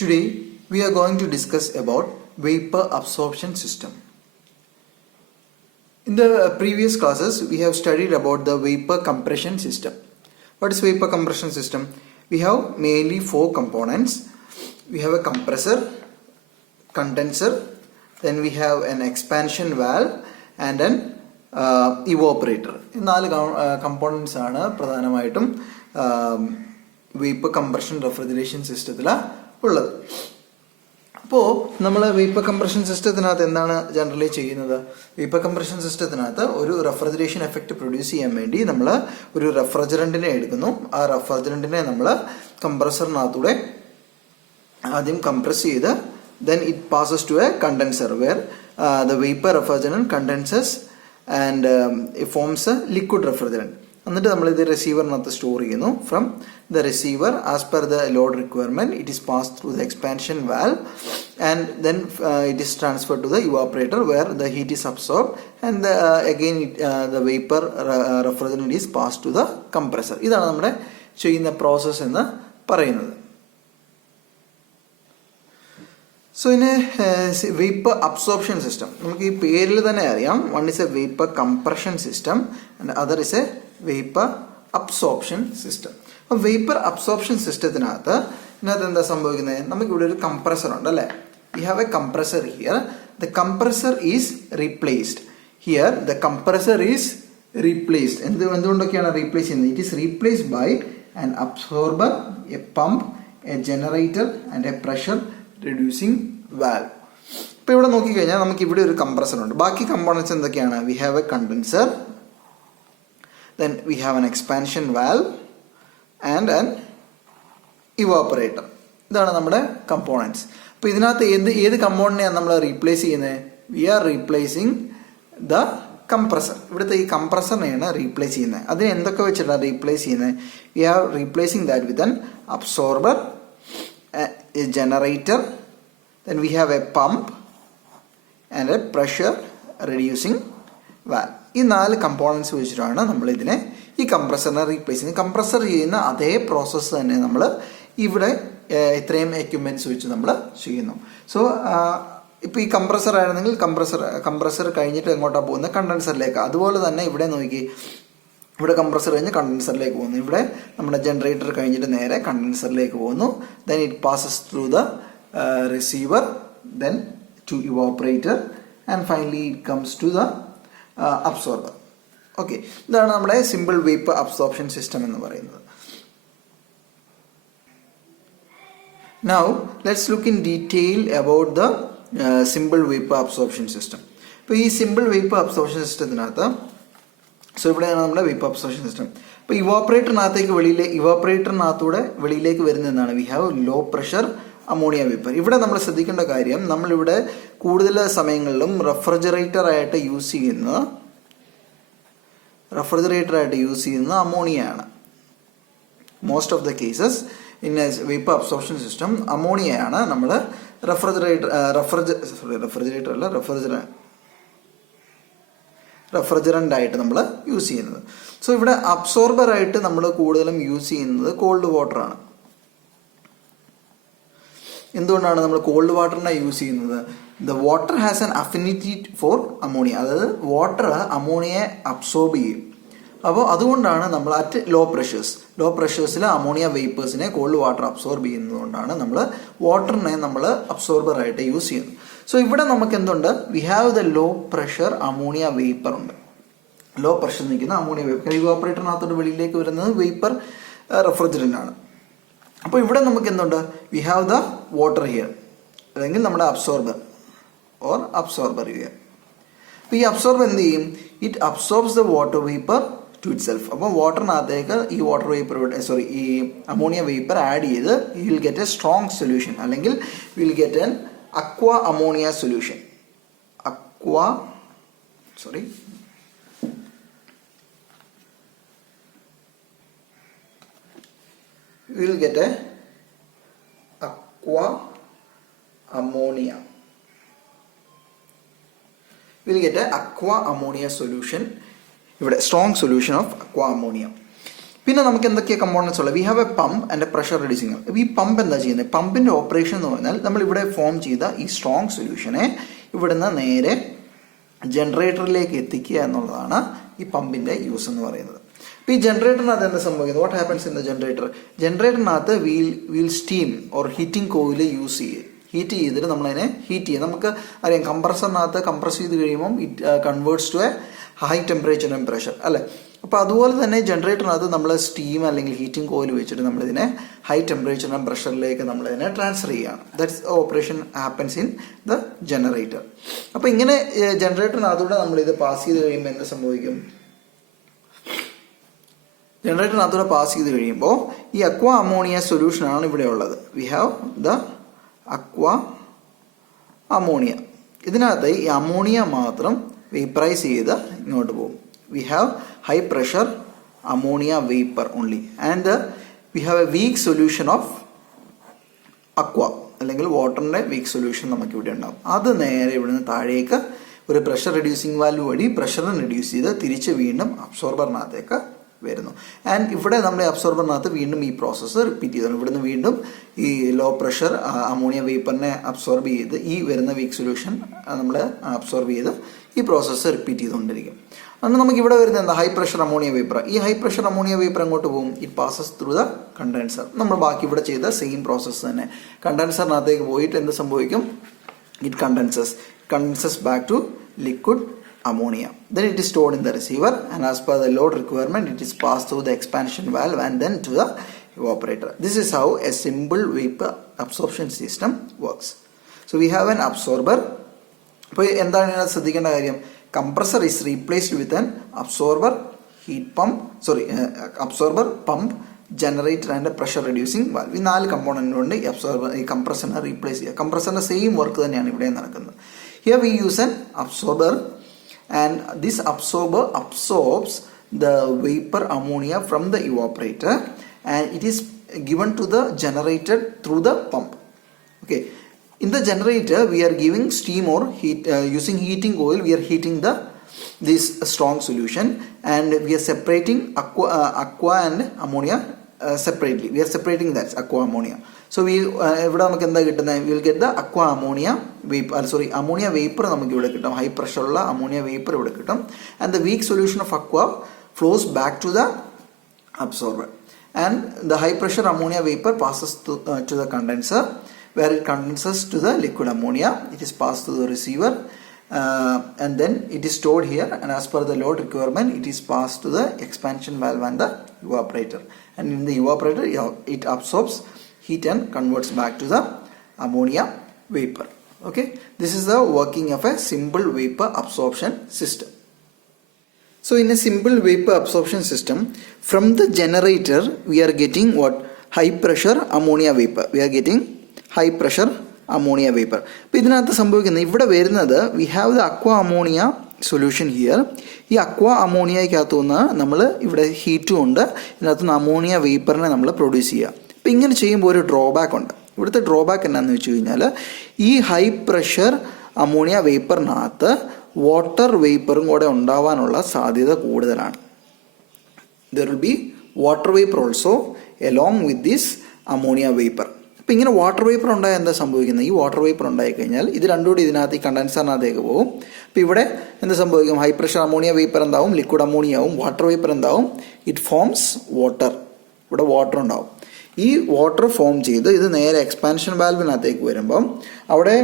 Today we are going to discuss about vapor absorption system. In the previous classes we have studied about the vapor compression system. What is vapor compression system? We have mainly four components. We have a compressor, condenser, then we have an expansion valve and an evaporator. In നാല് components ആണ് പ്രധാനമായിട്ടും vapor compression refrigeration system ഉള്ളത്. അപ്പോൾ നമ്മൾ vapour compression സിസ്റ്റത്തിനകത്ത് എന്താണ് generally ചെയ്യുന്നത്? Vapour compression സിസ്റ്റത്തിനകത്ത് ഒരു refrigeration effect produce ചെയ്യാൻ വേണ്ടി നമ്മൾ ഒരു റെഫ്രിജറൻറ്റിനെ എടുക്കുന്നു. ആ റെഫ്രിജറൻറ്റിനെ നമ്മൾ കംപ്രസറിനകത്തൂടെ ആദ്യം കംപ്രസ് ചെയ്ത് then it passes to a condenser where the vapor refrigerant condenses and it forms a liquid refrigerant. എന്നിട്ട് നമ്മൾ ഇത് റിസീവറിനകത്ത് സ്റ്റോർ ചെയ്യുന്നു. From the receiver as per the load requirement it is pass through the expansion valve and then it is transfer to the evaporator where the heat is absorb and again the vapour refrigerant is pass to the compressor. ഇതാണ് നമ്മുടെ ചെയ്യുന്ന process എന്ന് പറയുന്നത്. So in a vapour absorption system നമുക്ക് ഈ പേരിൽ തന്നെ അറിയാം. One is a vapour compression system and other is a vapour absorption system. അപ്പം വേപ്പർ അബ്സോർപ്ഷൻ സിസ്റ്റത്തിനകത്ത് എന്താ സംഭവിക്കുന്നത്? നമുക്കിവിടെ ഒരു കംപ്രസർ ഉണ്ട് അല്ലേ? We have a compressor here. The compressor is replaced here. The compressor is replaced. എന്തുകൊണ്ടൊക്കെയാണ് റീപ്ലേസ് ചെയ്യുന്നത്? It is replaced by an absorber, a pump, a generator and a pressure reducing valve. ഇപ്പോൾ ഇവിടെ നോക്കിക്കഴിഞ്ഞാൽ നമുക്ക് ഇവിടെ ഒരു കംപ്രസർ ഉണ്ട്. ബാക്കി കമ്പോണൻസ് എന്തൊക്കെയാണ്? V have A condenser, then we have an expansion valve and an evaporator. ഇതാണ് നമ്മുടെ കമ്പോണൻസ്. അപ്പോൾ ഇതിനകത്ത് ഏത് കമ്പോണൻ്റെയാണ് നമ്മൾ റീപ്ലേസ് ചെയ്യുന്നത്? We are replacing the compressor. ഇവിടുത്തെ ഈ കംപ്രസറിനെയാണ് റീപ്ലേസ് ചെയ്യുന്നത്. അതിന് എന്തൊക്കെ വെച്ചിട്ടാണ് റീപ്ലേസ് ചെയ്യുന്നത്? We are replacing that with an absorber, a generator, then we have a pump and a pressure reducing valve. ഈ നാല് കമ്പോണൻസ് വെച്ചിട്ടാണ് നമ്മൾ ഇതിനെ ഈ കംപ്രസറിനെ റീപ്ലേസ് ചെയ്യുന്നത്. കംപ്രസർ ചെയ്യുന്ന അതേ പ്രോസസ്സ് തന്നെ നമ്മൾ ഇവിടെ ഇത്രയും എക്യുപ്മെൻറ്റ്സ് വെച്ച് നമ്മൾ ചെയ്യുന്നു. സോ ഇപ്പോൾ ഈ കംപ്രസർ ആയിരുന്നെങ്കിൽ കംപ്രസർ കഴിഞ്ഞിട്ട് എങ്ങോട്ടാണ് പോകുന്നത്? കണ്ടൻസറിലേക്ക്. അതുപോലെ തന്നെ ഇവിടെ നോക്കി, ഇവിടെ കംപ്രസർ കഴിഞ്ഞ് കണ്ടൻസറിലേക്ക് പോകുന്നു. ഇവിടെ നമ്മുടെ ജനറേറ്റർ കഴിഞ്ഞിട്ട് നേരെ കണ്ടൻസറിലേക്ക് പോകുന്നു. Then it passes through the receiver, then to evaporator and finally it comes to the absorber. Okay, ഇതാണ് നമ്മുടെ സിമ്പിൾ വേപ്പർ അബ്സോർപ്ഷൻ സിസ്റ്റം എന്ന് പറയുന്നത്. Now let's look in detail about the simple vapour absorption system. ഇപ്പോൾ ഈ simple vapour absorption സിസ്റ്റത്തിനകത്ത് ഇവിടെയാണ് നമ്മുടെ vapour absorption system. ഇപ്പോൾ ഇവാപ്പറേറ്ററിനകത്തൂടെ വെളിയിലേക്ക് വരുന്ന എന്താണ്? We have low pressure ammonia vapour. ഇവിടെ നമ്മൾ ശ്രദ്ധിക്കേണ്ട കാര്യം, നമ്മളിവിടെ കൂടുതൽ സമയങ്ങളിലും റെഫ്രിജറേറ്റർ ആയിട്ട് യൂസ് ചെയ്യുന്ന അമോണിയയാണ്. Most of the cases in a vapour absorption system അമോണിയയാണ് നമ്മൾ റെഫ്രിജറൻ്റ് ആയിട്ട് നമ്മൾ യൂസ് ചെയ്യുന്നത്. സോ ഇവിടെ അബ്സോർബറായിട്ട് നമ്മൾ കൂടുതലും യൂസ് ചെയ്യുന്നത് കോൾഡ് വാട്ടറാണ്. എന്തുകൊണ്ടാണ് നമ്മൾ കോൾഡ് വാട്ടറിനെ യൂസ് ചെയ്യുന്നത്? The water has an affinity for ammonia. അതായത് വാട്ടർ അമോണിയയെ അബ്സോർബ് ചെയ്യും. അപ്പോൾ അതുകൊണ്ടാണ് നമ്മൾ അറ്റ് ലോ പ്രഷേഴ്സിൽ അമോണിയ വേപ്പേഴ്സിനെ കോൾഡ് വാട്ടർ അബ്സോർബ് ചെയ്യുന്നതുകൊണ്ടാണ് നമ്മൾ വാട്ടറിനെ നമ്മൾ അബ്സോർബറായിട്ട് യൂസ് ചെയ്യുന്നത്. സോ ഇവിടെ നമുക്ക് എന്തുണ്ട്? We have the low pressure ammonia vapour ഉണ്ട്. ലോ പ്രഷർ നിൽക്കുന്ന അമോണിയ വേപ്പർ. ഇവാപ്പറേറ്ററിനകത്തോട്ട് വെളിയിലേക്ക് വരുന്നത് വേപ്പർ റെഫ്രിജറൻ്റ് ആണ്. അപ്പോൾ ഇവിടെ നമുക്ക് എന്തുണ്ട്? We have the water here, അല്ലെങ്കിൽ നമ്മുടെ അബ്സോർബർ ഹിയർ. അപ്പോൾ ഈ അബ്സോർബർ എന്ത് ചെയ്യും? It absorbs the water vapour to itself. അപ്പോൾ വാട്ടറിനകത്തേക്ക് ഈ ഈ അമോണിയ വേപ്പർ ആഡ് ചെയ്ത് will get a strong solution, അല്ലെങ്കിൽ will get an aqua ammonia solution. We will get a aqua ammonia. We will get a aqua ammonia solution. ഇവിടെ strong solution of aqua ammonia. പിന്നെ നമുക്ക് എന്തൊക്കെയാണ് components ഉള്ളത്? V have A pump and a pressure reducing. ഈ pump എന്താ ചെയ്യുന്നത്? പമ്പിൻ്റെ operation എന്ന് പറഞ്ഞാൽ നമ്മൾ ഇവിടെ ഫോം ചെയ്ത ഈ സ്ട്രോങ് സൊല്യൂഷനെ ഇവിടുന്ന് നേരെ ജനറേറ്ററിലേക്ക് എത്തിക്കുക എന്നുള്ളതാണ് ഈ പമ്പിൻ്റെ യൂസ് എന്ന് പറയുന്നത്. അപ്പോൾ ഈ ജനറേറ്ററിനകത്ത് എന്താ സംഭവിക്കുന്നത്? What happens in the generator? ജനറേറ്ററിനകത്ത് we'll steam or heating coil use ചെയ്യും. ഹീറ്റ് ചെയ്തിട്ട് നമ്മളതിനെ ഹീറ്റ് ചെയ്യും. നമുക്ക് അറിയാം, കംപ്രസറിനകത്ത് കംപ്രസ് ചെയ്ത് കഴിയുമ്പം it converts to a high temperature and pressure അല്ലേ. അപ്പോൾ അതുപോലെ തന്നെ ജനറേറ്ററിനകത്ത് നമ്മൾ സ്റ്റീം അല്ലെങ്കിൽ ഹീറ്റിംഗ് കോയിൽ വെച്ചിട്ട് നമ്മളിതിനെ ഹൈ ടെമ്പറേച്ചർ ആൻഡ് പ്രഷറിലേക്ക് നമ്മളിതിനെ ട്രാൻസ്ഫർ ചെയ്യുകയാണ്. That's operation happens in the generator. അപ്പോൾ ഇങ്ങനെ ജനറേറ്ററിനകത്തൂടെ നമ്മളിത് പാസ് ചെയ്ത് കഴിയുമ്പോൾ എന്ത് സംഭവിക്കും? ജനറേറ്ററിനകത്തൂടെ പാസ് ചെയ്ത് കഴിയുമ്പോൾ ഈ അക്വ അമോണിയ സൊല്യൂഷനാണ് ഇവിടെ ഉള്ളത്. V have the aqua ammonia. ഇതിനകത്ത് ഈ അമോണിയ മാത്രം വേപ്പറൈസ് ചെയ്ത് ഇങ്ങോട്ട് പോകും. We have high pressure ammonia vapor only and we have a weak solution of aqua അല്ലെങ്കിൽ വാട്ടറിൻ്റെ വീക്ക് സൊല്യൂഷൻ നമുക്ക് ഇവിടെ ഉണ്ടാകും. അത് നേരെ ഇവിടുന്ന് താഴേക്ക് ഒരു പ്രഷർ റെഡ്യൂസിങ് വാൽവ് വഴി പ്രഷറിനെ റെഡ്യൂസ് ചെയ്ത് തിരിച്ച് വീണ്ടും അബ്സോർബറിനകത്തേക്ക് വരുന്നു. ആൻഡ് ഇവിടെ നമ്മുടെ അബ്സോർബറിനകത്ത് വീണ്ടും ഈ പ്രോസസ്സ് റിപ്പീറ്റ് ചെയ്തു. ഇവിടുന്ന് വീണ്ടും ഈ ലോ പ്രഷർ അമോണിയ വേപ്പറിനെ അബ്സോർബ് ചെയ്ത് ഈ വരുന്ന വീക്ക് സൊല്യൂഷൻ നമ്മൾ അബ്സോർബ് ചെയ്ത് ഈ പ്രോസസ്സ് റിപ്പീറ്റ് ചെയ്തുകൊണ്ടിരിക്കും. അതുകൊണ്ട് നമുക്ക് ഇവിടെ വരുന്നത് എന്താ? High pressure ammonia vapour. ഈ ഹൈ പ്രഷർ അമോണിയ വേപ്പർ എങ്ങോട്ട് പോകും? It passes through the condenser. നമ്മൾ ബാക്കി ഇവിടെ ചെയ്ത സെയിം പ്രോസസ്സ് തന്നെ കണ്ടൻസറിനകത്തേക്ക് പോയിട്ട് എന്ത് സംഭവിക്കും? It condenses back to liquid ammonia. Then it is stored in the receiver and as per the load requirement it is passed through the expansion valve and then to the evaporator. This is how a simple vapor absorption system works. So we have an absorber. അപ്പോൾ എന്താണ് ഇതിനകത്ത് ശ്രദ്ധിക്കേണ്ട കാര്യം? Compressor is replaced with an absorber, absorber, pump, generator and a pressure reducing valve. ഈ 4 component കൊണ്ട് ഈ കംപ്രസറിനെ replace ചെയ്യുക. കംപ്രസറിൻ്റെ same work തന്നെയാണ് ഇവിടെ നടക്കുന്നത്. Here we use an absorber and this absorber absorbs the vapor ammonia from the evaporator and it is given to the generator through the pump. Okay. In the generator, we are giving steam or heat using heating oil. We are heating this strong solution, and we are separating aqua and ammonia separately. We are separating that aqua ammonia. So we ഇവിടെ നമുക്ക് എന്താ കിട്ടുന്നത്? We will get the aqua ammonia vapor. Ammonia vapor നമുക്ക് ഇവിടെ കിട്ടും. High പ്രഷറുള്ള ammonia vapour ഇവിടെ കിട്ടും. And the weak solution of aqua flows back to the absorber. And the high pressure ammonia vapor passes to the condenser, where it condenses to the liquid ammonia. It is passed to the receiver and then it is stored here, and as per the load requirement it is passed to the expansion valve and the evaporator, and in the evaporator it absorbs heat and converts back to the ammonia vapor. Okay, this is the working of a simple vapor absorption system. So in a simple vapor absorption system, from the generator we are getting what? High pressure ammonia vapor. We are getting high pressure ammonia vapor. അപ്പോൾ ഇതിനകത്ത് സംഭവിക്കുന്നത് ഇവിടെ വരുന്നത് V have the aqua ammonia solution here. ഈ aqua അമോണിയക്കകത്തു നിന്ന് നമ്മൾ ഇവിടെ ഹീറ്റും ഉണ്ട്, ഇതിനകത്ത് നിന്ന് അമോണിയ വേപ്പറിനെ നമ്മൾ പ്രൊഡ്യൂസ് ചെയ്യുക. അപ്പോൾ ഇങ്ങനെ ചെയ്യുമ്പോൾ ഒരു ഡ്രോബാക്ക് ഉണ്ട്. ഇവിടുത്തെ ഡ്രോബാക്ക് എന്താണെന്ന് വെച്ച് കഴിഞ്ഞാൽ ഈ ഹൈ പ്രഷർ അമോണിയ വേപ്പറിനകത്ത് വാട്ടർ വേപ്പറും കൂടെ ഉണ്ടാവാനുള്ള സാധ്യത കൂടുതലാണ്. There will be water vapour also along with this ammonia vapour. അപ്പോൾ ഇങ്ങനെ വാട്ടർ വേപ്പർ ഉണ്ടായാൽ എന്താ സംഭവിക്കുന്നത്? ഈ വാട്ടർ വേപ്പർ ഉണ്ടായിക്കഴിഞ്ഞാൽ ഇത് രണ്ടും കൂടി ഇതിനകത്ത് ഈ കണ്ടൻസറിനകത്തേക്ക് പോകും. അപ്പോൾ ഇവിടെ എന്ത് സംഭവിക്കും? ഹൈ പ്രഷർ അമോണിയ വേപ്പർ എന്താവും? ലിക്വിഡ് അമോണിയ ആവും. വാട്ടർ വേപ്പർ എന്താവും? It forms water. ഇവിടെ വാട്ടർ ഉണ്ടാവും. ഈ വാട്ടർ ഫോം ചെയ്ത് ഇത് നേരെ എക്സ്പാൻഷൻ വാൽവിനകത്തേക്ക് വരുമ്പം അവിടെ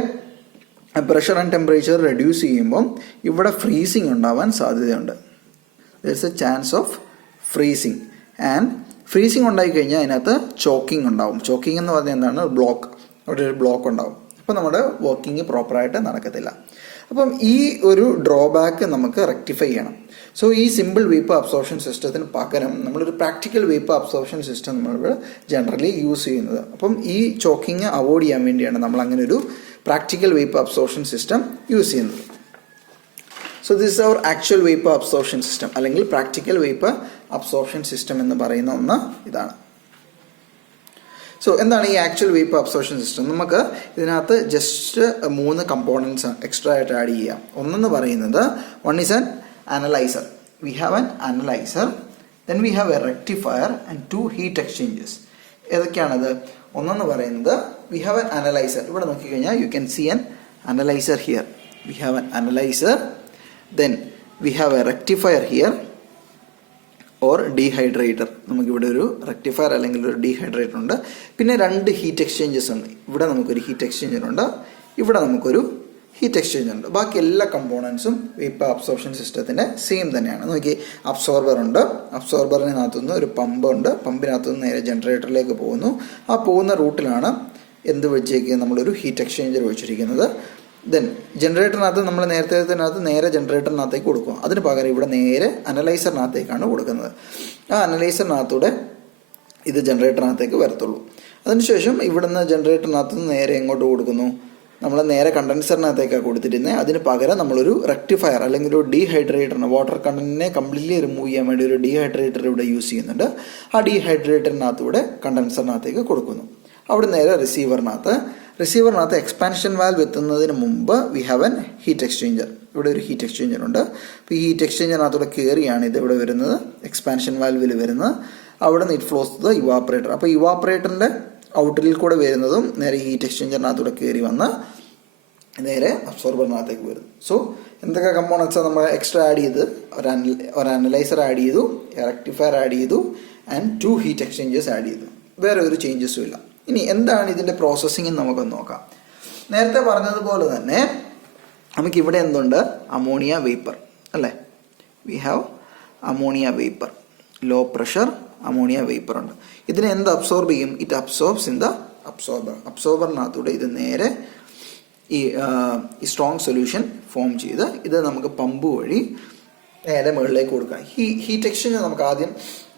പ്രഷർ ആൻഡ് ടെമ്പറേച്ചർ റെഡ്യൂസ് ചെയ്യുമ്പം ഇവിടെ ഫ്രീസിങ് ഉണ്ടാവാൻ സാധ്യതയുണ്ട്. There is A chance of freezing. And freezing ഉണ്ടായിക്കഴിഞ്ഞാൽ അതിനകത്ത് ചോക്കിംഗ് ഉണ്ടാവും. ചോക്കിംഗ് എന്ന് പറഞ്ഞാൽ എന്താണ്? ബ്ലോക്ക്. അവിടെ ഒരു ബ്ലോക്ക് ഉണ്ടാവും. അപ്പോൾ നമ്മുടെ വർക്കിംഗ് പ്രോപ്പറായിട്ട് നടക്കത്തില്ല. അപ്പം ഈ ഒരു ഡ്രോബാക്ക് നമുക്ക് റെക്ടിഫൈ ചെയ്യണം. സോ ഈ സിമ്പിൾ വേപ്പർ അബ്സോർപ്ഷൻ സിസ്റ്റത്തിന് പകരം നമ്മളൊരു പ്രാക്ടിക്കൽ വേപ്പർ അബ്സോർപ്ഷൻ സിസ്റ്റം നമ്മൾ ജനറലി യൂസ് ചെയ്യുന്നത്. അപ്പം ഈ ചോക്കിങ് അവോയ്ഡ് ചെയ്യാൻ വേണ്ടിയാണ് നമ്മൾ അങ്ങനെ ഒരു practical vapour absorption system use ചെയ്യുന്നത്. So this is our actual vapour absorption system, അല്ലെങ്കിൽ പ്രാക്ടിക്കൽ വേപ്പർ അബ്സോർപ്ഷൻ സിസ്റ്റം എന്ന് പറയുന്ന ഒന്ന് ഇതാണ്. സോ എന്താണ് ഈ ആക്ച്വൽ വേപ്പർ അബ്സോർപ്ഷൻ സിസ്റ്റം? നമുക്ക് ഇതിനകത്ത് ജസ്റ്റ് 3 കമ്പോണൻസ് എക്സ്ട്രാ ആയിട്ട് ആഡ് ചെയ്യാം. ഒന്നെന്ന് പറയുന്നത് one is an analyser. V have an analyser Then we have a rectifier and 2 heat exchangers. ഏതൊക്കെയാണത്? ഒന്നെന്ന് പറയുന്നത് we have an analyzer. ഇവിടെ നോക്കിക്കഴിഞ്ഞാൽ you can see an analyzer here. We have an analyzer. Then we have a rectifier here or dehydrator. നമുക്കിവിടെ ഒരു rectifier അല്ലെങ്കിൽ ഒരു dehydrator ഉണ്ട്. പിന്നെ 2 ഹീറ്റ് എക്സ്ചേഞ്ചേഴ്സ് ഉണ്ട്. ഇവിടെ നമുക്കൊരു ഹീറ്റ് എക്സ്ചേഞ്ചർ ഉണ്ട്, ഇവിടെ നമുക്കൊരു ഹീറ്റ് എക്സ്ചേഞ്ചർ ഉണ്ട്. ബാക്കി എല്ലാ കമ്പോണൻസും വേപ്പർ അബ്സോർപ്ഷൻ സിസ്റ്റത്തിൻ്റെ സെയിം തന്നെയാണ്. നോക്കി, അബ്സോർബർ ഉണ്ട്, അബ്സോർബറിനകത്തുനിന്ന് ഒരു പമ്പ് ഉണ്ട്, പമ്പിനകത്തുനിന്ന് നേരെ ജനറേറ്ററിലേക്ക് പോകുന്നു. ആ പോകുന്ന റൂട്ടിലാണ് എന്ത് വെച്ചേക്കുക, നമ്മളൊരു ഹീറ്റ് എക്സ്ചേഞ്ചർ വെച്ചിരിക്കുന്നത്. ദെൻ ജനറേറ്ററിനകത്ത് നമ്മൾ നേരെ ജനറേറ്ററിനകത്തേക്ക് കൊടുക്കും. അതിന് പകരം ഇവിടെ നേരെ അനലൈസറിനകത്തേക്കാണ് കൊടുക്കുന്നത്. ആ അനലൈസറിനകത്തൂടെ ഇത് ജനറേറ്ററിനകത്തേക്ക് വരത്തുള്ളൂ. അതിനുശേഷം ഇവിടുന്ന് ജനറേറ്ററിനകത്തുനിന്ന് നേരെ എങ്ങോട്ട് കൊടുക്കുന്നു, നമ്മൾ നേരെ കണ്ടൻസറിനകത്തേക്കാണ് കൊടുത്തിരുന്നത്. അതിന് പകരം നമ്മളൊരു റെക്ടിഫയർ അല്ലെങ്കിൽ ഒരു ഡീഹൈഡ്രേറ്ററിന് വാട്ടർ കണ്ടന്റിനെ കംപ്ലീറ്റ്ലി റിമൂവ് ചെയ്യാൻ വേണ്ടി ഒരു ഡീഹൈഡ്രേറ്റർ ഇവിടെ യൂസ് ചെയ്യുന്നുണ്ട്. ആ ഡീഹൈഡ്രേറ്ററിനകത്തൂടെ കണ്ടൻസറിനകത്തേക്ക് കൊടുക്കുന്നു. അവിടെ നേരെ റിസീവറിനകത്ത് എക്സ്പാൻഷൻ വാൽവ് എത്തുന്നതിന് മുമ്പ് we have an heat exchanger. ഇവിടെ ഒരു ഹീറ്റ് എക്സ്ചേഞ്ചർ ഉണ്ട്. അപ്പോൾ ഈ ഹീറ്റ് എക്സ്ചേഞ്ചറിനകത്തൂടെ കയറിയാണ് ഇത് ഇവിടെ വരുന്നത്, എക്സ്പാൻഷൻ വാൽവിൽ വരുന്നത്. അവിടെ നിന്ന് it flows to the evaporator. അപ്പോൾ ഇവാപ്പറേറ്ററിൻ്റെ ഔട്ടിൽ കൂടെ വരുന്നതും നേരെ ഹീറ്റ് എക്സ്ചേഞ്ചറിനകത്തൂടെ കയറി വന്ന് നേരെ അബ്സോർബറിനകത്തേക്ക് വരുന്നു. സോ എന്തൊക്കെ കമ്പോണൻസാണ് നമ്മൾ എക്സ്ട്രാ ആഡ് ചെയ്ത്, ഒരു അനലൈസർ ആഡ് ചെയ്തു, റെക്ടിഫയർ ആഡ് ചെയ്തു, ആൻഡ് 2 ഹീറ്റ് എക്സ്ചേഞ്ചേഴ്സ് ആഡ് ചെയ്തു. വേറെ ഒരു ചേഞ്ചസും ഇല്ല. ഇനി എന്താണ് ഇതിൻ്റെ പ്രോസസ്സിങ് നമുക്കൊന്ന് നോക്കാം. നേരത്തെ പറഞ്ഞതുപോലെ തന്നെ നമുക്കിവിടെ എന്തുണ്ട്, അമോണിയ വേപ്പർ അല്ലേ. We have ammonia vapour, low pressure ammonia vapour ഉണ്ട്. ഇതിനെ എന്ത് അബ്സോർബ് ചെയ്യും, ഇറ്റ് അബ്സോർബ്സ് ഇൻ ദ അബ്സോർബറിനകത്തൂടെ ഇത് നേരെ ഈ സ്ട്രോങ് സൊല്യൂഷൻ ഫോം ചെയ്ത് ഇത് നമുക്ക് പമ്പ് വഴി നേരെ മുകളിലേക്ക് കൊടുക്കാം. ഹീറ്റ് എക്സ്ചേഞ്ചർ നമുക്ക് ആദ്യം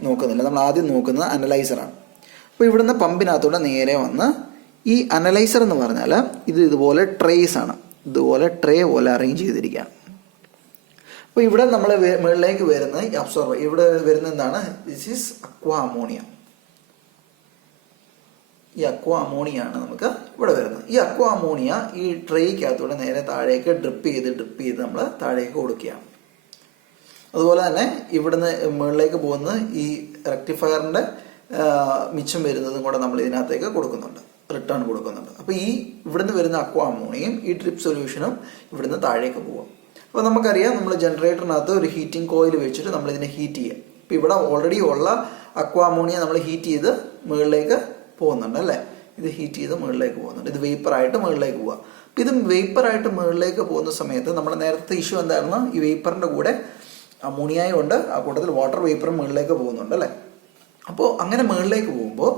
നോക്കുന്നില്ല, നമ്മൾ ആദ്യം നോക്കുന്നത് അനലൈസറാണ്. അപ്പോൾ ഇവിടുന്ന് പമ്പിനകത്തൂടെ നേരെ വന്ന് ഈ അനലൈസർ എന്ന് പറഞ്ഞാൽ ഇതുപോലെ ട്രേസ് ആണ്, ഇതുപോലെ ട്രേ പോലെ അറേഞ്ച് ചെയ്തിരിക്കുകയാണ്. അപ്പോൾ ഇവിടെ നമ്മൾ മുകളിലേക്ക് വരുന്നത് ഈ അബ്സോർബർ, ഇവിടെ വരുന്ന എന്താണ്, ദിസ് ഈസ് അക്വാ അമോണിയ. ഈ അക്വാ അമോണിയ ആണ് നമുക്ക് ഇവിടെ വരുന്നത്. ഈ അക്വാ അമോണിയ ഈ ട്രേക്കകത്തൂടെ നേരെ താഴേക്ക് ഡ്രിപ്പ് ചെയ്ത് നമ്മൾ താഴേക്ക് കൊടുക്കുകയാണ്. അതുപോലെ തന്നെ ഇവിടുന്ന് മുകളിലേക്ക് പോകുന്ന ഈ റെക്ടിഫയറിൻ്റെ മിച്ചം വരുന്നതും കൂടെ നമ്മൾ ഇതിനകത്തേക്ക് കൊടുക്കുന്നുണ്ട്, റിട്ടേൺ കൊടുക്കുന്നുണ്ട്. അപ്പോൾ ഈ ഇവിടുന്ന് വരുന്ന അക്വാ അമോണിയയും ഈ ഡ്രിപ്പ് സൊല്യൂഷനും ഇവിടുന്ന് താഴേക്ക് പോകും. അപ്പോൾ നമുക്കറിയാം, നമ്മൾ ജനറേറ്ററിനകത്ത് ഒരു ഹീറ്റിംഗ് കോയിൽ വെച്ചിട്ട് നമ്മൾ ഇതിനെ ഹീറ്റ് ചെയ്യുക. ഇപ്പോൾ ഇവിടെ ഓൾറെഡി ഉള്ള അക്വാ അമോണിയ നമ്മൾ ഹീറ്റ് ചെയ്ത് മുകളിലേക്ക് പോകുന്നുണ്ട് അല്ലേ. ഇത് ഹീറ്റ് ചെയ്ത് മുകളിലേക്ക് പോകുന്നുണ്ട്, ഇത് വേപ്പറായിട്ട് മുകളിലേക്ക് പോവുക. അപ്പോൾ ഇത് വേപ്പറായിട്ട് മുകളിലേക്ക് പോകുന്ന സമയത്ത് നമ്മുടെ നേരത്തെ ഇഷ്യൂ എന്തായിരുന്നു, ഈ വേപ്പറിൻ്റെ കൂടെ അമോണിയയും ഉണ്ട്, ആ കൂട്ടത്തിൽ വാട്ടർ വേപ്പറും മുകളിലേക്ക് പോകുന്നുണ്ട് അല്ലേ. അപ്പോൾ അങ്ങനെ മുകളിലേക്ക് പോകുമ്പോൾ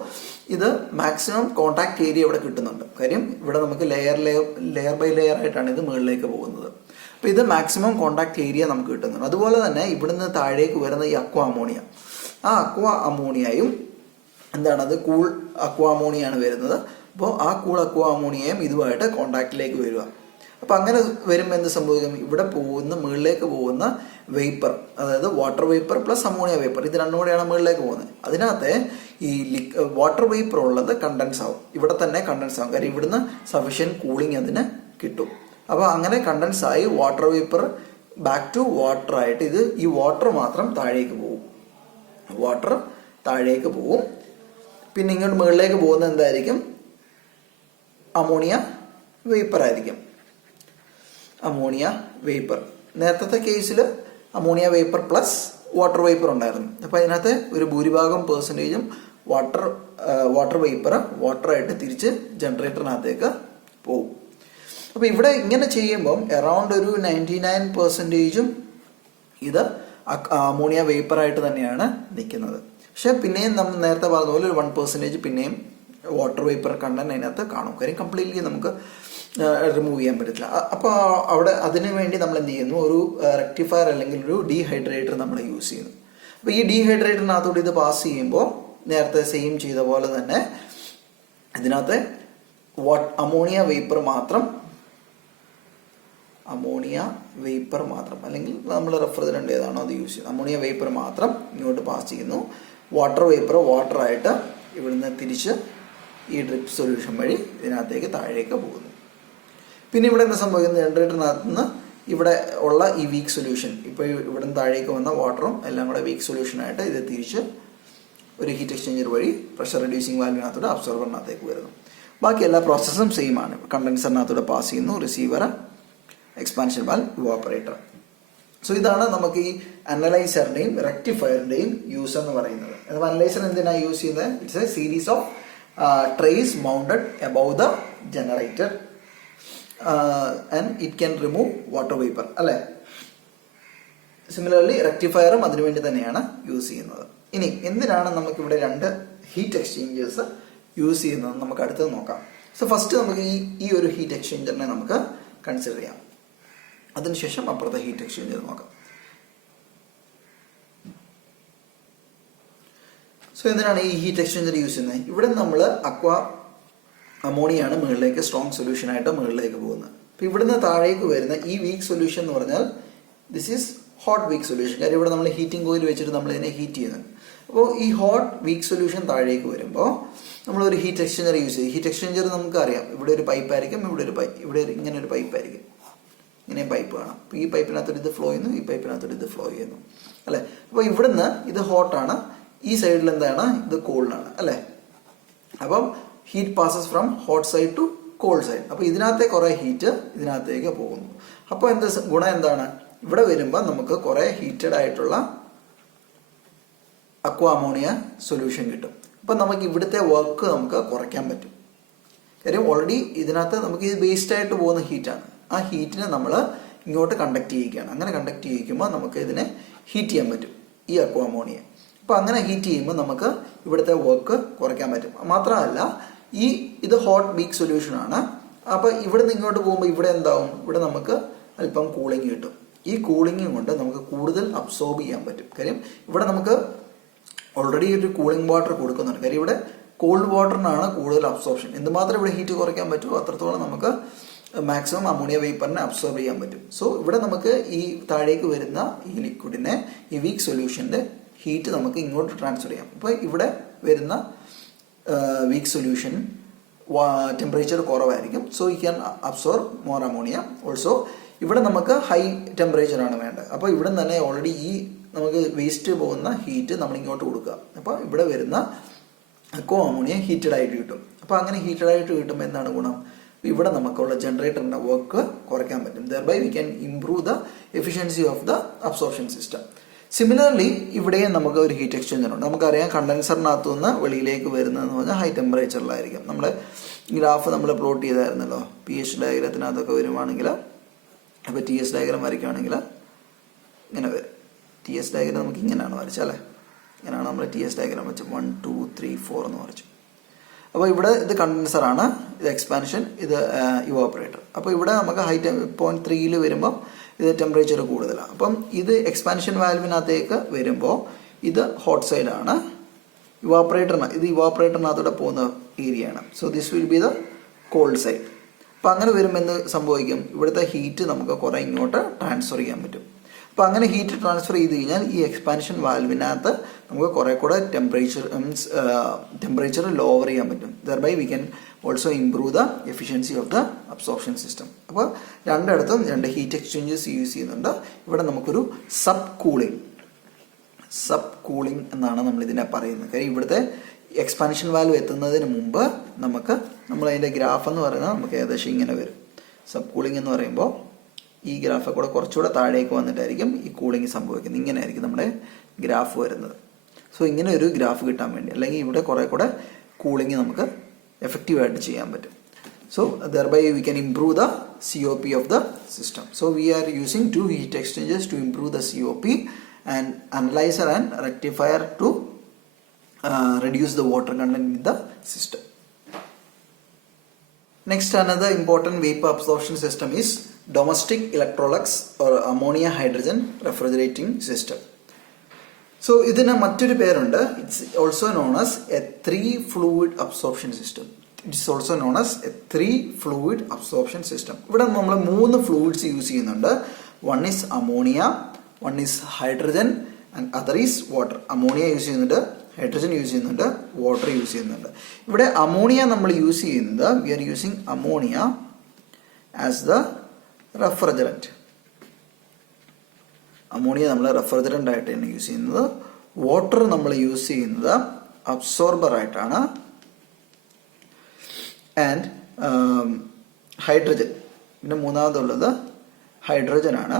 ഇത് മാക്സിമം കോൺടാക്ട് ഏരിയ ഇവിടെ കിട്ടുന്നുണ്ട്. കാര്യം ഇവിടെ നമുക്ക് ലെയർ ബൈ ലെയർ ആയിട്ടാണ് ഇത് മുകളിലേക്ക് പോകുന്നത്. അപ്പോൾ ഇത് മാക്സിമം കോൺടാക്ട് ഏരിയ നമുക്ക് കിട്ടുന്നുണ്ട്. അതുപോലെ തന്നെ ഇവിടുന്ന് താഴേക്ക് വരുന്ന ഈ അക്വാ അമോണിയ, ആ അക്വാ അമോണിയയും എന്താണ്, അത് കൂൾ അക്വാ അമോണിയാണ് വരുന്നത്. അപ്പോൾ ആ കൂൾ അക്വാ അമോണിയയും ഇതുമായിട്ട് കോൺടാക്റ്റിലേക്ക് വരിക. അപ്പോൾ അങ്ങനെ വരുമ്പോൾ എന്ത് സംഭവിക്കും, ഇവിടെ പോകുന്ന മുകളിലേക്ക് പോകുന്ന വേപ്പർ, അതായത് water vapour plus ammonia vapour, ഇത് രണ്ടും കൂടെയാണ് മുകളിലേക്ക് പോകുന്നത്. അതിനകത്ത് ഈ വാട്ടർ വേപ്പർ ഉള്ളത് കണ്ടൻസ് ആവും, ഇവിടെ തന്നെ കണ്ടൻസ് ആവും. കാര്യം ഇവിടുന്ന് സഫിഷ്യൻറ്റ് കൂളിംഗ് അതിന് കിട്ടും. അപ്പോൾ അങ്ങനെ കണ്ടൻസ് ആയി water vapour back to water ആയിട്ട് ഈ വാട്ടർ മാത്രം താഴേക്ക് പോകും, വാട്ടർ താഴേക്ക് പോകും. പിന്നെ ഇങ്ങോട്ട് മുകളിലേക്ക് പോകുന്നത് എന്തായിരിക്കും, അമോണിയ വേപ്പർ ആയിരിക്കും. അമോണിയ വേപ്പർ നേരത്തെ കേസിൽ ammonia vapour plus water vapour ഉണ്ടായിരുന്നു. അപ്പോൾ അതിനകത്ത് ഒരു ഭൂരിഭാഗം പെർസെൻറ്റേജും വാട്ടർ വേപ്പർ വാട്ടറായിട്ട് തിരിച്ച് ജനറേറ്ററിനകത്തേക്ക് പോകും. അപ്പോൾ ഇവിടെ ഇങ്ങനെ ചെയ്യുമ്പം അറൗണ്ട് ഒരു 99% ഇത് അമോണിയ വേപ്പറായിട്ട് തന്നെയാണ് നിൽക്കുന്നത്. പക്ഷെ പിന്നെയും നമ്മൾ നേരത്തെ പറഞ്ഞ പോലെ ഒരു 1% പിന്നെയും വാട്ടർ വേപ്പർ കണ്ടന്റ് അതിനകത്ത് കാണും. കാര്യം കംപ്ലീറ്റ്ലി നമുക്ക് റിമൂവ് ചെയ്യാൻ പറ്റത്തില്ല. അപ്പോൾ അവിടെ അതിനു വേണ്ടി നമ്മൾ എന്ത് ചെയ്യുന്നു, ഒരു റെക്ടിഫയർ അല്ലെങ്കിൽ ഒരു ഡീഹൈഡ്രേറ്റർ നമ്മൾ യൂസ് ചെയ്യുന്നു. അപ്പോൾ ഈ ഡീഹൈഡ്രേറ്ററിനകത്തോട് ഇത് പാസ് ചെയ്യുമ്പോൾ നേരത്തെ സെയിം ചെയ്ത പോലെ തന്നെ ഇതിനകത്ത് അമോണിയ വേപ്പർ മാത്രം അല്ലെങ്കിൽ നമ്മൾ റെഫ്രിജറന്റ് ഏതാണോ അത് യൂസ് ചെയ്യുന്നത്, അമോണിയ വേപ്പർ മാത്രം ഇങ്ങോട്ട് പാസ് ചെയ്യുന്നു. വാട്ടർ വേപ്പർ വാട്ടറായിട്ട് ഇവിടുന്ന് തിരിച്ച് ഈ ഡ്രിപ്പ് സൊല്യൂഷൻ വഴി ഇതിനകത്തേക്ക് താഴേക്ക് പോകുന്നു. പിന്നെ ഇവിടെ എന്താ സംഭവിക്കുന്നത്, ജനറേറ്ററിനകത്ത് നിന്ന് ഇവിടെ ഉള്ള ഈ വീക്ക് സൊല്യൂഷൻ, ഇപ്പോൾ ഇവിടെ നിന്ന് താഴേക്ക് വന്ന വാട്ടറും എല്ലാം കൂടെ വീക്ക് സൊല്യൂഷനായിട്ട് ഇത് തിരിച്ച് ഒരു ഹീറ്റ് എക്സ്ചേഞ്ചർ വഴി പ്രഷർ റെഡ്യൂസിങ് വാൽവിനകത്തൂടെ അബ്സോർബറിനകത്തേക്ക് വരുന്നു. ബാക്കി എല്ലാ പ്രോസസ്സും സെയിം ആണ്. കണ്ടൻസറിനകത്തൂടെ പാസ് ചെയ്യുന്നു, receiver, expansion valve, evaporator. So ഇതാണ് നമുക്ക് ഈ അനലൈസറിൻ്റെയും റെക്ടിഫയറിൻ്റെയും യൂസ് എന്ന് പറയുന്നത്. അപ്പോൾ അനലൈസർ എന്തിനാണ് യൂസ് ചെയ്യുന്നത്? It's A series of trace mounted above the generator and it can remove water vapour അല്ലേ. സിമിലർലി റെക്ടിഫയറും അതിനുവേണ്ടി തന്നെയാണ് യൂസ് ചെയ്യുന്നത്. ഇനി എന്തിനാണ് നമുക്കിവിടെ രണ്ട് ഹീറ്റ് എക്സ്ചേഞ്ചേഴ്സ് യൂസ് ചെയ്യുന്നത് നമുക്ക് അടുത്തത് നോക്കാം. സോ ഫസ്റ്റ് നമുക്ക് ഈ ഒരു ഹീറ്റ് എക്സ്ചേഞ്ചറിനെ നമുക്ക് കൺസിഡർ ചെയ്യാം. അതിനുശേഷം അപ്പുറത്തെ ഹീറ്റ് എക്സ്ചേഞ്ചർ നോക്കാം. സോ എന്തിനാണ് ഈ ഹീറ്റ് എക്സ്ചേഞ്ചർ യൂസ് ചെയ്യുന്നത്? ഇവിടെ നമ്മൾ അമോണിയാണ് മുകളിലേക്ക് സ്ട്രോങ് സൊല്യൂഷനായിട്ട് മുകളിലേക്ക് പോകുന്നത്. അപ്പോൾ ഇവിടുന്ന് താഴേക്ക് വരുന്ന ഈ വീക്ക് സൊല്യൂഷൻ എന്ന് പറഞ്ഞാൽ this is hot week solution. കാര്യം ഇവിടെ നമ്മൾ ഹീറ്റിംഗ് കോയിൽ വെച്ചിട്ട് നമ്മൾ ഇതിനെ ഹീറ്റ് ചെയ്യുന്നത്. അപ്പോൾ ഈ ഹോട്ട് വീക്ക് സൊല്യൂഷൻ താഴേക്ക് വരുമ്പോൾ നമ്മളൊരു ഹീറ്റ് എക്സ്ചേഞ്ചർ യൂസ് ചെയ്യും. ഹീറ്റ് എക്സ്ചേഞ്ചർ നമുക്കറിയാം, ഇവിടെ ഒരു പൈപ്പ് ആയിരിക്കും, ഇവിടെ ഇങ്ങനെ ഒരു പൈപ്പ് ആയിരിക്കും, ഇങ്ങനെ പൈപ്പ് കാണാം. അപ്പോൾ ഈ പൈപ്പിനകത്തോട്ട് ഇത് ഫ്ലോ ചെയ്യുന്നു, ഈ പൈപ്പിനകത്തോട്ട് ഇത് ഫ്ലോ ചെയ്യുന്നു അല്ലേ. അപ്പോൾ ഇവിടുന്ന് ഇത് ഹോട്ടാണ്, ഈ സൈഡിൽ എന്താണ്, ഇത് കോൾഡാണ് അല്ലേ. അപ്പം heat passes from hot side to cold side. അപ്പോൾ ഇതിനകത്തെ കുറേ ഹീറ്റ് ഇതിനകത്തേക്ക് പോകുന്നു. അപ്പോൾ ഗുണം എന്താണ്? ഇവിടെ വരുമ്പോൾ നമുക്ക് കുറേ ഹീറ്റഡ് ആയിട്ടുള്ള അക്വാമോണിയ സൊല്യൂഷൻ കിട്ടും. അപ്പം നമുക്ക് ഇവിടുത്തെ വർക്ക് നമുക്ക് കുറയ്ക്കാൻ പറ്റും. കാര്യം ഓൾറെഡി ഇതിനകത്ത് നമുക്ക് ഇത് വേസ്റ്റ് ആയിട്ട് പോകുന്ന ഹീറ്റാണ്. ആ ഹീറ്റിനെ നമ്മൾ ഇങ്ങോട്ട് കണ്ടക്ട് ചെയ്യിക്കുകയാണ്. അങ്ങനെ കണ്ടക്ട് ചെയ്യിക്കുമ്പോൾ നമുക്ക് ഇതിനെ ഹീറ്റ് ചെയ്യാൻ പറ്റും, ഈ അക്വാമോണിയ. അപ്പോൾ അങ്ങനെ ഹീറ്റ് ചെയ്യുമ്പോൾ നമുക്ക് ഇവിടുത്തെ വർക്ക് കുറയ്ക്കാൻ പറ്റും. മാത്രമല്ല ഇത് ഹോട്ട് വീക്ക് സൊല്യൂഷനാണ്. അപ്പോൾ ഇവിടെ നിന്ന് ഇങ്ങോട്ട് പോകുമ്പോൾ ഇവിടെ എന്താവും, ഇവിടെ നമുക്ക് അല്പം കൂളിംഗ് കിട്ടും. ഈ കൂളിംഗ് കൊണ്ട് നമുക്ക് കൂടുതൽ അബ്സോർബ് ചെയ്യാൻ പറ്റും. കാര്യം ഇവിടെ നമുക്ക് ഓൾറെഡി ഒരു കൂളിംഗ് വാട്ടർ കൊടുക്കുന്നുണ്ട്. കാര്യം ഇവിടെ കോൾഡ് വാട്ടറിനാണ് കൂടുതൽ അബ്സോർപ്ഷൻ. എന്തുമാത്രം ഇവിടെ ഹീറ്റ് കുറയ്ക്കാൻ പറ്റുമോ അത്രത്തോളം നമുക്ക് മാക്സിമം അമോണിയ വേപ്പറിനെ അബ്സോർബ് ചെയ്യാൻ പറ്റും. സോ ഇവിടെ നമുക്ക് ഈ താഴേക്ക് വരുന്ന ഈ ലിക്വിഡിനെ, ഈ വീക്ക് സൊല്യൂഷൻ്റെ ഹീറ്റ് നമുക്ക് ഇങ്ങോട്ട് ട്രാൻസ്ഫർ ചെയ്യാം. അപ്പോൾ ഇവിടെ വരുന്ന വീക്ക് സൊല്യൂഷൻ ടെമ്പറേച്ചർ കുറവായിരിക്കും. So you can absorb more ammonia. Also ഇവിടെ നമുക്ക് ഹൈ ടെമ്പറേച്ചറാണ് വേണ്ടത്. അപ്പോൾ ഇവിടെ തന്നെ ഓൾറെഡി നമുക്ക് വേസ്റ്റ് പോകുന്ന ഹീറ്റ് നമ്മൾ ഇങ്ങോട്ട് കൊടുക്കുക. അപ്പോൾ ഇവിടെ വരുന്ന അമോണിയ ഹീറ്റഡ് ആയിട്ട് കിട്ടും. അപ്പോൾ അങ്ങനെ ഹീറ്റഡ് ആയിട്ട് കിട്ടുമ്പോൾ എന്താണ് ഗുണം? ഇവിടെ നമുക്കുള്ള ജനറേറ്ററിൻ്റെ വർക്ക് കുറയ്ക്കാൻ പറ്റും. Thereby we can improve the efficiency of the absorption system. Similarly ഇവിടെയും നമുക്ക് ഒരു ഹീറ്റ് എക്സ്ചേഞ്ചർ ഉണ്ട്. നമുക്കറിയാം കണ്ടൻസറിനകത്തു നിന്ന് വെളിയിലേക്ക് വരുന്നതെന്ന് പറഞ്ഞാൽ ഹൈ ടെമ്പറേച്ചറിലായിരിക്കും. നമ്മൾ ഗ്രാഫ് നമ്മൾ പ്ലോട്ട് ചെയ്തായിരുന്നല്ലോ, pH ഡയഗ്രത്തിനകത്തൊക്കെ വരുവാണെങ്കിൽ. അപ്പോൾ TS ഡയഗ്രാം വരയ്ക്കുകയാണെങ്കിൽ ഇങ്ങനെ വരും. TS ഡയഗ്രാം നമുക്ക് ഇങ്ങനെയാണ് വരച്ചല്ലേ, ഇങ്ങനെയാണ് നമ്മൾ TS ഡയഗ്രാം വെച്ച് 1 2 3 4 എന്ന് വരച്ചു. അപ്പോൾ ഇവിടെ ഇത് കണ്ടൻസറാണ്, ഇത് എക്സ്പാൻഷൻ, ഇത് ഇവാപ്പറേറ്റർ. അപ്പോൾ ഇവിടെ നമുക്ക് ഹൈ 0.3 വരുമ്പോൾ ഇത് ടെമ്പറേച്ചർ കൂടുതലാണ്. അപ്പം ഇത് എക്സ്പാൻഷൻ വാൽവിനകത്തേക്ക് വരുമ്പോൾ ഇത് ഹോട്ട് സൈഡാണ്. ഇത് ഇവാപ്പറേറ്ററിനകത്തൂടെ പോകുന്ന ഏരിയയാണ്. So this will be the called side. അപ്പോൾ അങ്ങനെ വരുമ്പോൾ എന്ത് സംഭവിക്കും? ഇവിടുത്തെ ഹീറ്റ് നമുക്ക് കുറേ ഇങ്ങോട്ട് ട്രാൻസ്ഫർ ചെയ്യാൻ പറ്റും. അപ്പോൾ അങ്ങനെ ഹീറ്റ് ട്രാൻസ്ഫർ ചെയ്ത് കഴിഞ്ഞാൽ ഈ എക്സ്പാൻഷൻ വാൽവിനകത്ത് നമുക്ക് കുറേ കൂടെ ടെമ്പറേച്ചർ ലോവർ ചെയ്യാൻ പറ്റും. Thereby we can also improve the efficiency of the absorption system. അപ്പോൾ രണ്ടിടത്തും രണ്ട് ഹീറ്റ് എക്സ്ചേഞ്ചേഴ്സ് യൂസ് ചെയ്യുന്നുണ്ട്. ഇവിടെ നമുക്കൊരു സബ് കൂളിംഗ് എന്നാണ് നമ്മൾ ഇതിനെ പറയുന്നത്. കാര്യം ഇവിടുത്തെ എക്സ്പാൻഷൻ വാൽവ് എത്തുന്നതിന് മുമ്പ് നമ്മൾ അതിൻ്റെ ഗ്രാഫ് എന്ന് പറയുന്നത് നമുക്ക് ഏകദേശം ഇങ്ങനെ വരും. സബ് കൂളിംഗ് എന്ന് പറയുമ്പോൾ ഈ ഗ്രാഫ് കൂടെ കുറച്ചുകൂടെ താഴേക്ക് വന്നിട്ടായിരിക്കും ഈ കൂളിംഗ് സംഭവിക്കുന്നത്. ഇങ്ങനെ ആയിരിക്കും നമ്മുടെ ഗ്രാഫ് വരുന്നത്. സോ ഇങ്ങനെ ഒരു ഗ്രാഫ് കിട്ടാൻ വേണ്ടി, അല്ലെങ്കിൽ ഇവിടെ കുറേ കൂടെ കൂളിംഗ് നമുക്ക് എഫക്റ്റീവായിട്ട് ചെയ്യാൻ പറ്റും. So thereby we can improve the COP of the system. So we are using two heat exchangers to improve the COP, and analyzer and rectifier to reduce the water content in the system. Next, another important vapor absorption system is domestic ELECTROLUX or ammonia hydrogen refrigerating system. So ഇതിന് മറ്റൊരു പേരുണ്ട്. It's also known as a 3-fluid absorption system. It is also known as a 3-fluid absorption system. ഇവിടെ നമ്മൾ 3 fluids use ചെയ്യുന്നുണ്ട്. One is ammonia, one is hydrogen and other is water. Ammonia use ചെയ്യുന്നുണ്ട്, hydrogen use ചെയ്യുന്നുണ്ട്, water use ചെയ്യുന്നുണ്ട്. ഇവിടെ ammonia നമ്മൾ use ചെയ്യുന്നത്, we are using ammonia as the refrigerant. Ammonia നമ്മൾ റെഫ്രിജറൻ്റ് ആയിട്ടാണ് യൂസ് ചെയ്യുന്നത്. വാട്ടർ നമ്മൾ യൂസ് ചെയ്യുന്നത് അബ്സോർബർ ആയിട്ടാണ്. ആൻഡ് ഹൈഡ്രജൻ, പിന്നെ മൂന്നാമതുള്ളത് ഹൈഡ്രജൻ ആണ്.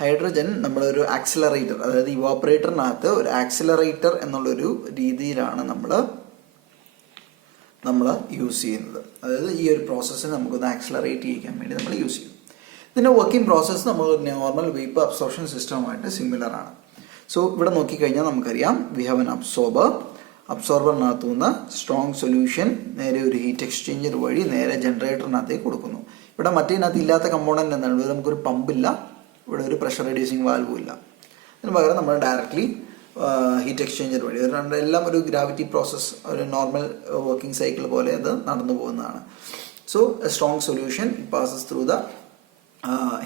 ഹൈഡ്രജൻ നമ്മളൊരു ആക്സിലറേറ്റർ, അതായത് ഇവാപ്പറേറ്ററിനകത്ത് ഒരു ആക്സിലറേറ്റർ എന്നുള്ളൊരു രീതിയിലാണ് നമ്മൾ യൂസ് ചെയ്യുന്നത്. അതായത് ഈ ഒരു പ്രോസസ്സിനെ നമുക്കൊന്ന് ആക്സിലറേറ്റ് ചെയ്യിക്കാൻ വേണ്ടി നമ്മൾ യൂസ് ചെയ്യും. ഇതിൻ്റെ വർക്കിംഗ് പ്രോസസ്സ് നമ്മൾ നോർമൽ വേപ്പർ അബ്സോർപ്ഷൻ സിസ്റ്റവുമായിട്ട് സിമിലർ ആണ്. സോ ഇവിടെ നോക്കിക്കഴിഞ്ഞാൽ നമുക്കറിയാം വി ഹാവ് എൻ അബ്സോർബറിനകത്തു നിന്ന് സ്ട്രോങ് സൊല്യൂഷൻ നേരെ ഒരു ഹീറ്റ് എക്സ്ചേഞ്ചർ വഴി നേരെ ജനറേറ്ററിനകത്തേക്ക് കൊടുക്കുന്നു. ഇവിടെ മറ്റേതിനകത്ത് ഇല്ലാത്ത കമ്പോണൻ്റ് എന്താണ്? ഇവിടെ നമുക്കൊരു പമ്പില്ല, ഇവിടെ ഒരു പ്രഷർ റെഡ്യൂസിങ് വാൽവും ഇല്ല. അതിന് പകരം നമ്മൾ ഡയറക്റ്റ്ലി ഹീറ്റ് എക്സ്ചേഞ്ചർ വഴി എല്ലാം ഒരു ഗ്രാവിറ്റി പ്രോസസ്സ്, ഒരു നോർമൽ വർക്കിംഗ് സൈക്കിൾ പോലെ അത് നടന്നു പോകുന്നതാണ്. So A strong solution it passes through the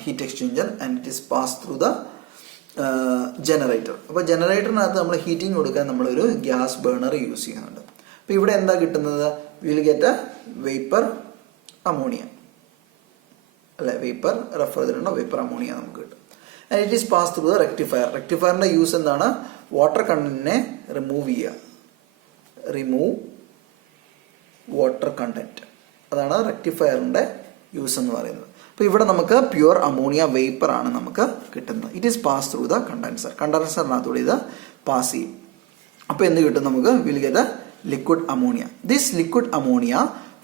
heat exchanger and it is passed through the generator. അപ്പോൾ ജനറേറ്ററിനകത്ത് നമ്മൾ ഹീറ്റിംഗ് കൊടുക്കാൻ നമ്മളൊരു ഗ്യാസ് ബേണർ യൂസ് ചെയ്യുന്നുണ്ട്. അപ്പോൾ ഇവിടെ എന്താ കിട്ടുന്നത്? Will get a vapour ammonia, അല്ലെ, വേപ്പർ റെഫ്രിജറൻ്റ് വേപ്പർ അമോണിയ നമുക്ക് കിട്ടും. And it is pass through the rectifier. റെക്ടിഫയറിൻ്റെ യൂസ് എന്താണ്? വാട്ടർ കണ്ടന്റിനെ റിമൂവ് ചെയ്യുക, റിമൂവ് വാട്ടർ കണ്ടന്റ്. അതാണ് റെക്ടിഫയറിൻ്റെ യൂസ് എന്ന് പറയുന്നത്. അപ്പോൾ ഇവിടെ നമുക്ക് പ്യുവർ അമോണിയ വേപ്പർ ആണ് നമുക്ക് കിട്ടുന്നത്. It is pass through the condenser. കണ്ടൻസറിനകത്തൂടെ ഇത് പാസ് ചെയ്യും. അപ്പോൾ എന്ത് കിട്ടും നമുക്ക്? Will get a liquid ammonia. This liquid ammonia